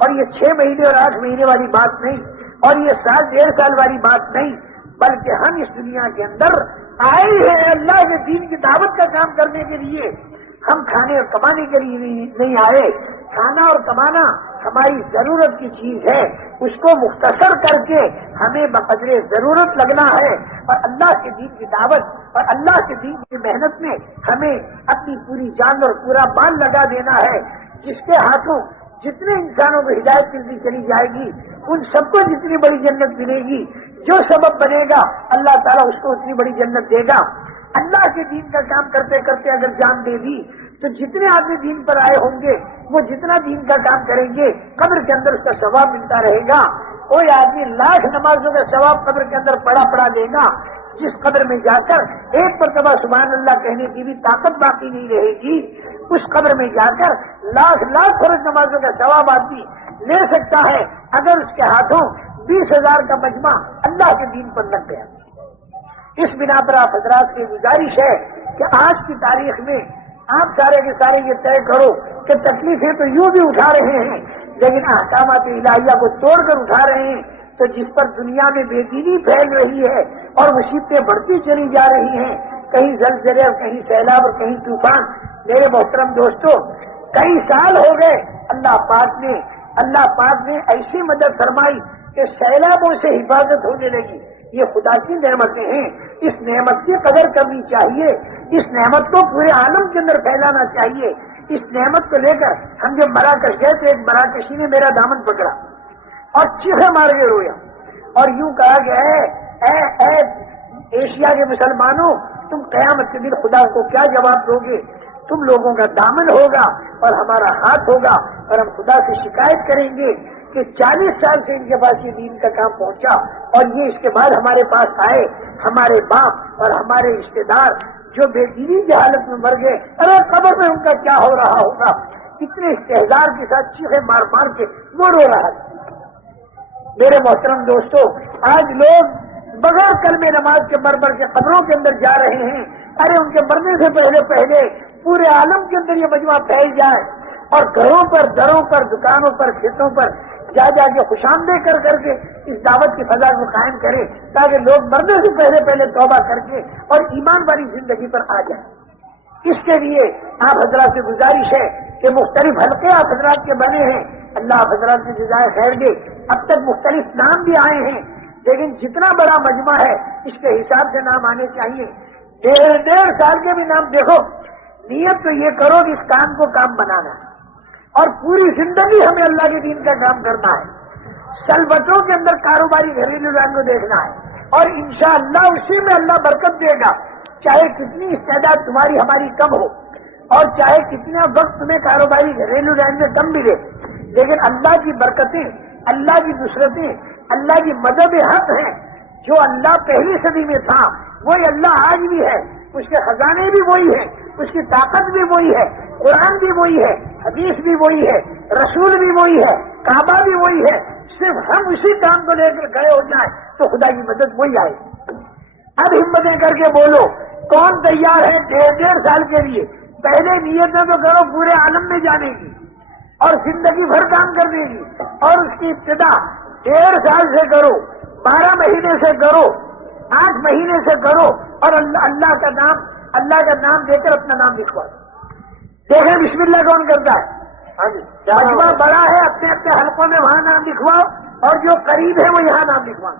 اور یہ 6 مہینے اور 8 مہینے والی بات نہیں، اور یہ 1 1.5 سال والی بات نہیں، بلکہ ہم اس دنیا کے اندر آئے ہیں اللہ کے دین کی دعوت کا کام کرنے کے لیے. ہم کھانے اور کمانے کے لیے نہیں آئے. کھانا اور کمانا ہماری ضرورت کی چیز ہے، اس کو مختصر کر کے ہمیں بقدر ضرورت لگنا ہے، اور اللہ کے دین کی دعوت اور اللہ کے دین کی محنت میں ہمیں اپنی پوری جان اور پورا مال لگا دینا ہے. جس کے ہاتھوں جتنے انسانوں کو ہدایت ملتی چلی جائے گی، ان سب کو جتنی بڑی جنت ملے گی. جو سبب بنے گا اللہ تعالیٰ اس کو اتنی بڑی جنت دے گا. اللہ کے دین کا کام کرتے کرتے اگر جان دے دی تو جتنے آدمی دین پر آئے ہوں گے وہ جتنا دین کا کام کریں گے قبر کے اندر اس کا ثواب ملتا رہے گا. کوئی آدمی 1,00,000 نمازوں کا ثواب قبر کے اندر پڑا دے گا، جس قبر میں جا کر ایک مرتبہ سبحان اللہ کہنے کی بھی طاقت باقی نہیں رہے گی، اس قبر میں جا کر لاکھ فرض نمازوں کا ثواب آدمی لے سکتا ہے اگر اس کے ہاتھوں 20,000 کا مجمع اللہ کے دین پر لگ گیا. اس بنا پر آپ حضرات کی گزارش ہے کہ آج کی تاریخ میں آپ سارے کے سارے یہ طے کرو کہ تکلیفیں تو یوں بھی اٹھا رہے ہیں لیکن احکامات الہیہ کو توڑ کر اٹھا رہے ہیں. تو جس پر دنیا میں بے دینی پھیل رہی ہے اور مصیبتیں بڑھتی چلی جا رہی ہیں، کہیں زلزلے اور کہیں سیلاب اور کہیں طوفان. میرے محترم دوستو، کئی سال ہو گئے اللہ پاک نے ایسی مدد فرمائی کہ سیلابوں سے حفاظت ہونے لگی. یہ خدا کی نعمتیں ہیں، اس نعمت کی قدر کرنی چاہیے، اس نعمت کو پورے عالم کے اندر پھیلانا چاہیے. اس نعمت کو لے کر ہم جب مراکش گئے تو ایک مراکشی نے میرا دامن پکڑا اور چیخے مار کے رویا اور یوں کہا کہ اے ایشیا کے مسلمانوں، تم قیامت کے دن خدا کو کیا جواب دو گے؟ تم لوگوں کا دامن ہوگا اور ہمارا ہاتھ ہوگا، اور ہم خدا سے شکایت کریں گے کہ 40 سال سے ان کے پاس یہ دین کا کام پہنچا اور یہ اس کے بعد ہمارے پاس آئے، ہمارے باپ اور ہمارے رشتے دار جو بے دینی کی حالت میں مر گئے، ارے قبر میں ان کا کیا ہو رہا ہوگا. اتنے استحزار کے ساتھ چیخے مار کے وہ رو رہا ہے. میرے محترم دوستو، آج لوگ بغیر کلمہ نماز کے مر کے قبروں کے اندر جا رہے ہیں. ارے ان کے مرنے سے پہلے پورے عالم کے اندر یہ مجمع پھیل جائے اور گھروں پر، دروں پر، دکانوں پر، کھیتوں پر جا کے خوش آمدید کر کے اس دعوت کی فضا کو قائم کرے تاکہ لوگ مرنے سے پہلے توبہ کر کے اور ایمان والی زندگی پر آ جائیں. اس کے لیے آپ حضرات سے گزارش ہے کہ مختلف حلقے آپ حضرات کے بنے ہیں، اللہ آپ حضرات کی جزائے خیر دے. اب تک مختلف نام بھی آئے ہیں لیکن جتنا بڑا مجمع ہے اس کے حساب سے نام آنے چاہیے. 1.5 سال کے بھی نام دیکھو. نیت تو یہ کرو کہ اس کام کو کام بنانا ہے اور پوری زندگی ہمیں اللہ کے دین کا کام کرنا ہے. سلبتوں کے اندر کاروباری گھریلو رنگ کو دیکھنا ہے اور انشاءاللہ اسی میں اللہ برکت دے گا. چاہے کتنی استعداد تمہاری ہماری کم ہو اور چاہے کتنا وقت تمہیں کاروباری گھریلو رنگ میں کم ملے، لیکن اللہ کی برکتیں، اللہ کی نصرتیں، اللہ کی مدد حق ہیں. جو اللہ پہلی صدی میں تھا وہی اللہ آج بھی ہے. اس کے خزانے بھی وہی ہیں، اس کی طاقت بھی وہی ہے، قرآن بھی وہی ہے، حدیث بھی وہی ہے، رسول بھی وہی ہے، کعبہ بھی وہی ہے. صرف ہم اسی کام کو لے کر گئے ہو جائیں تو خدا کی مدد وہی آئے. اب ہمتیں کر کے بولو، کون تیار ہے 1.5 سال کے لیے؟ پہلے نیتیں تو کرو پورے عالم میں جانے کی اور زندگی بھر کام کرنے کی، اور اس کی ابتدا 1.5 سال سے کرو، 12 مہینے سے کرو، 8 مہینے سے کرو اور اللہ کا نام دے کر اپنا نام لکھواؤ. دیکھیں بسم اللہ کون کرتا ہے؟ مجمع بڑا ہے، اپنے حلقوں میں وہاں نام لکھواؤ اور جو قریب ہے وہ یہاں نام لکھواؤ.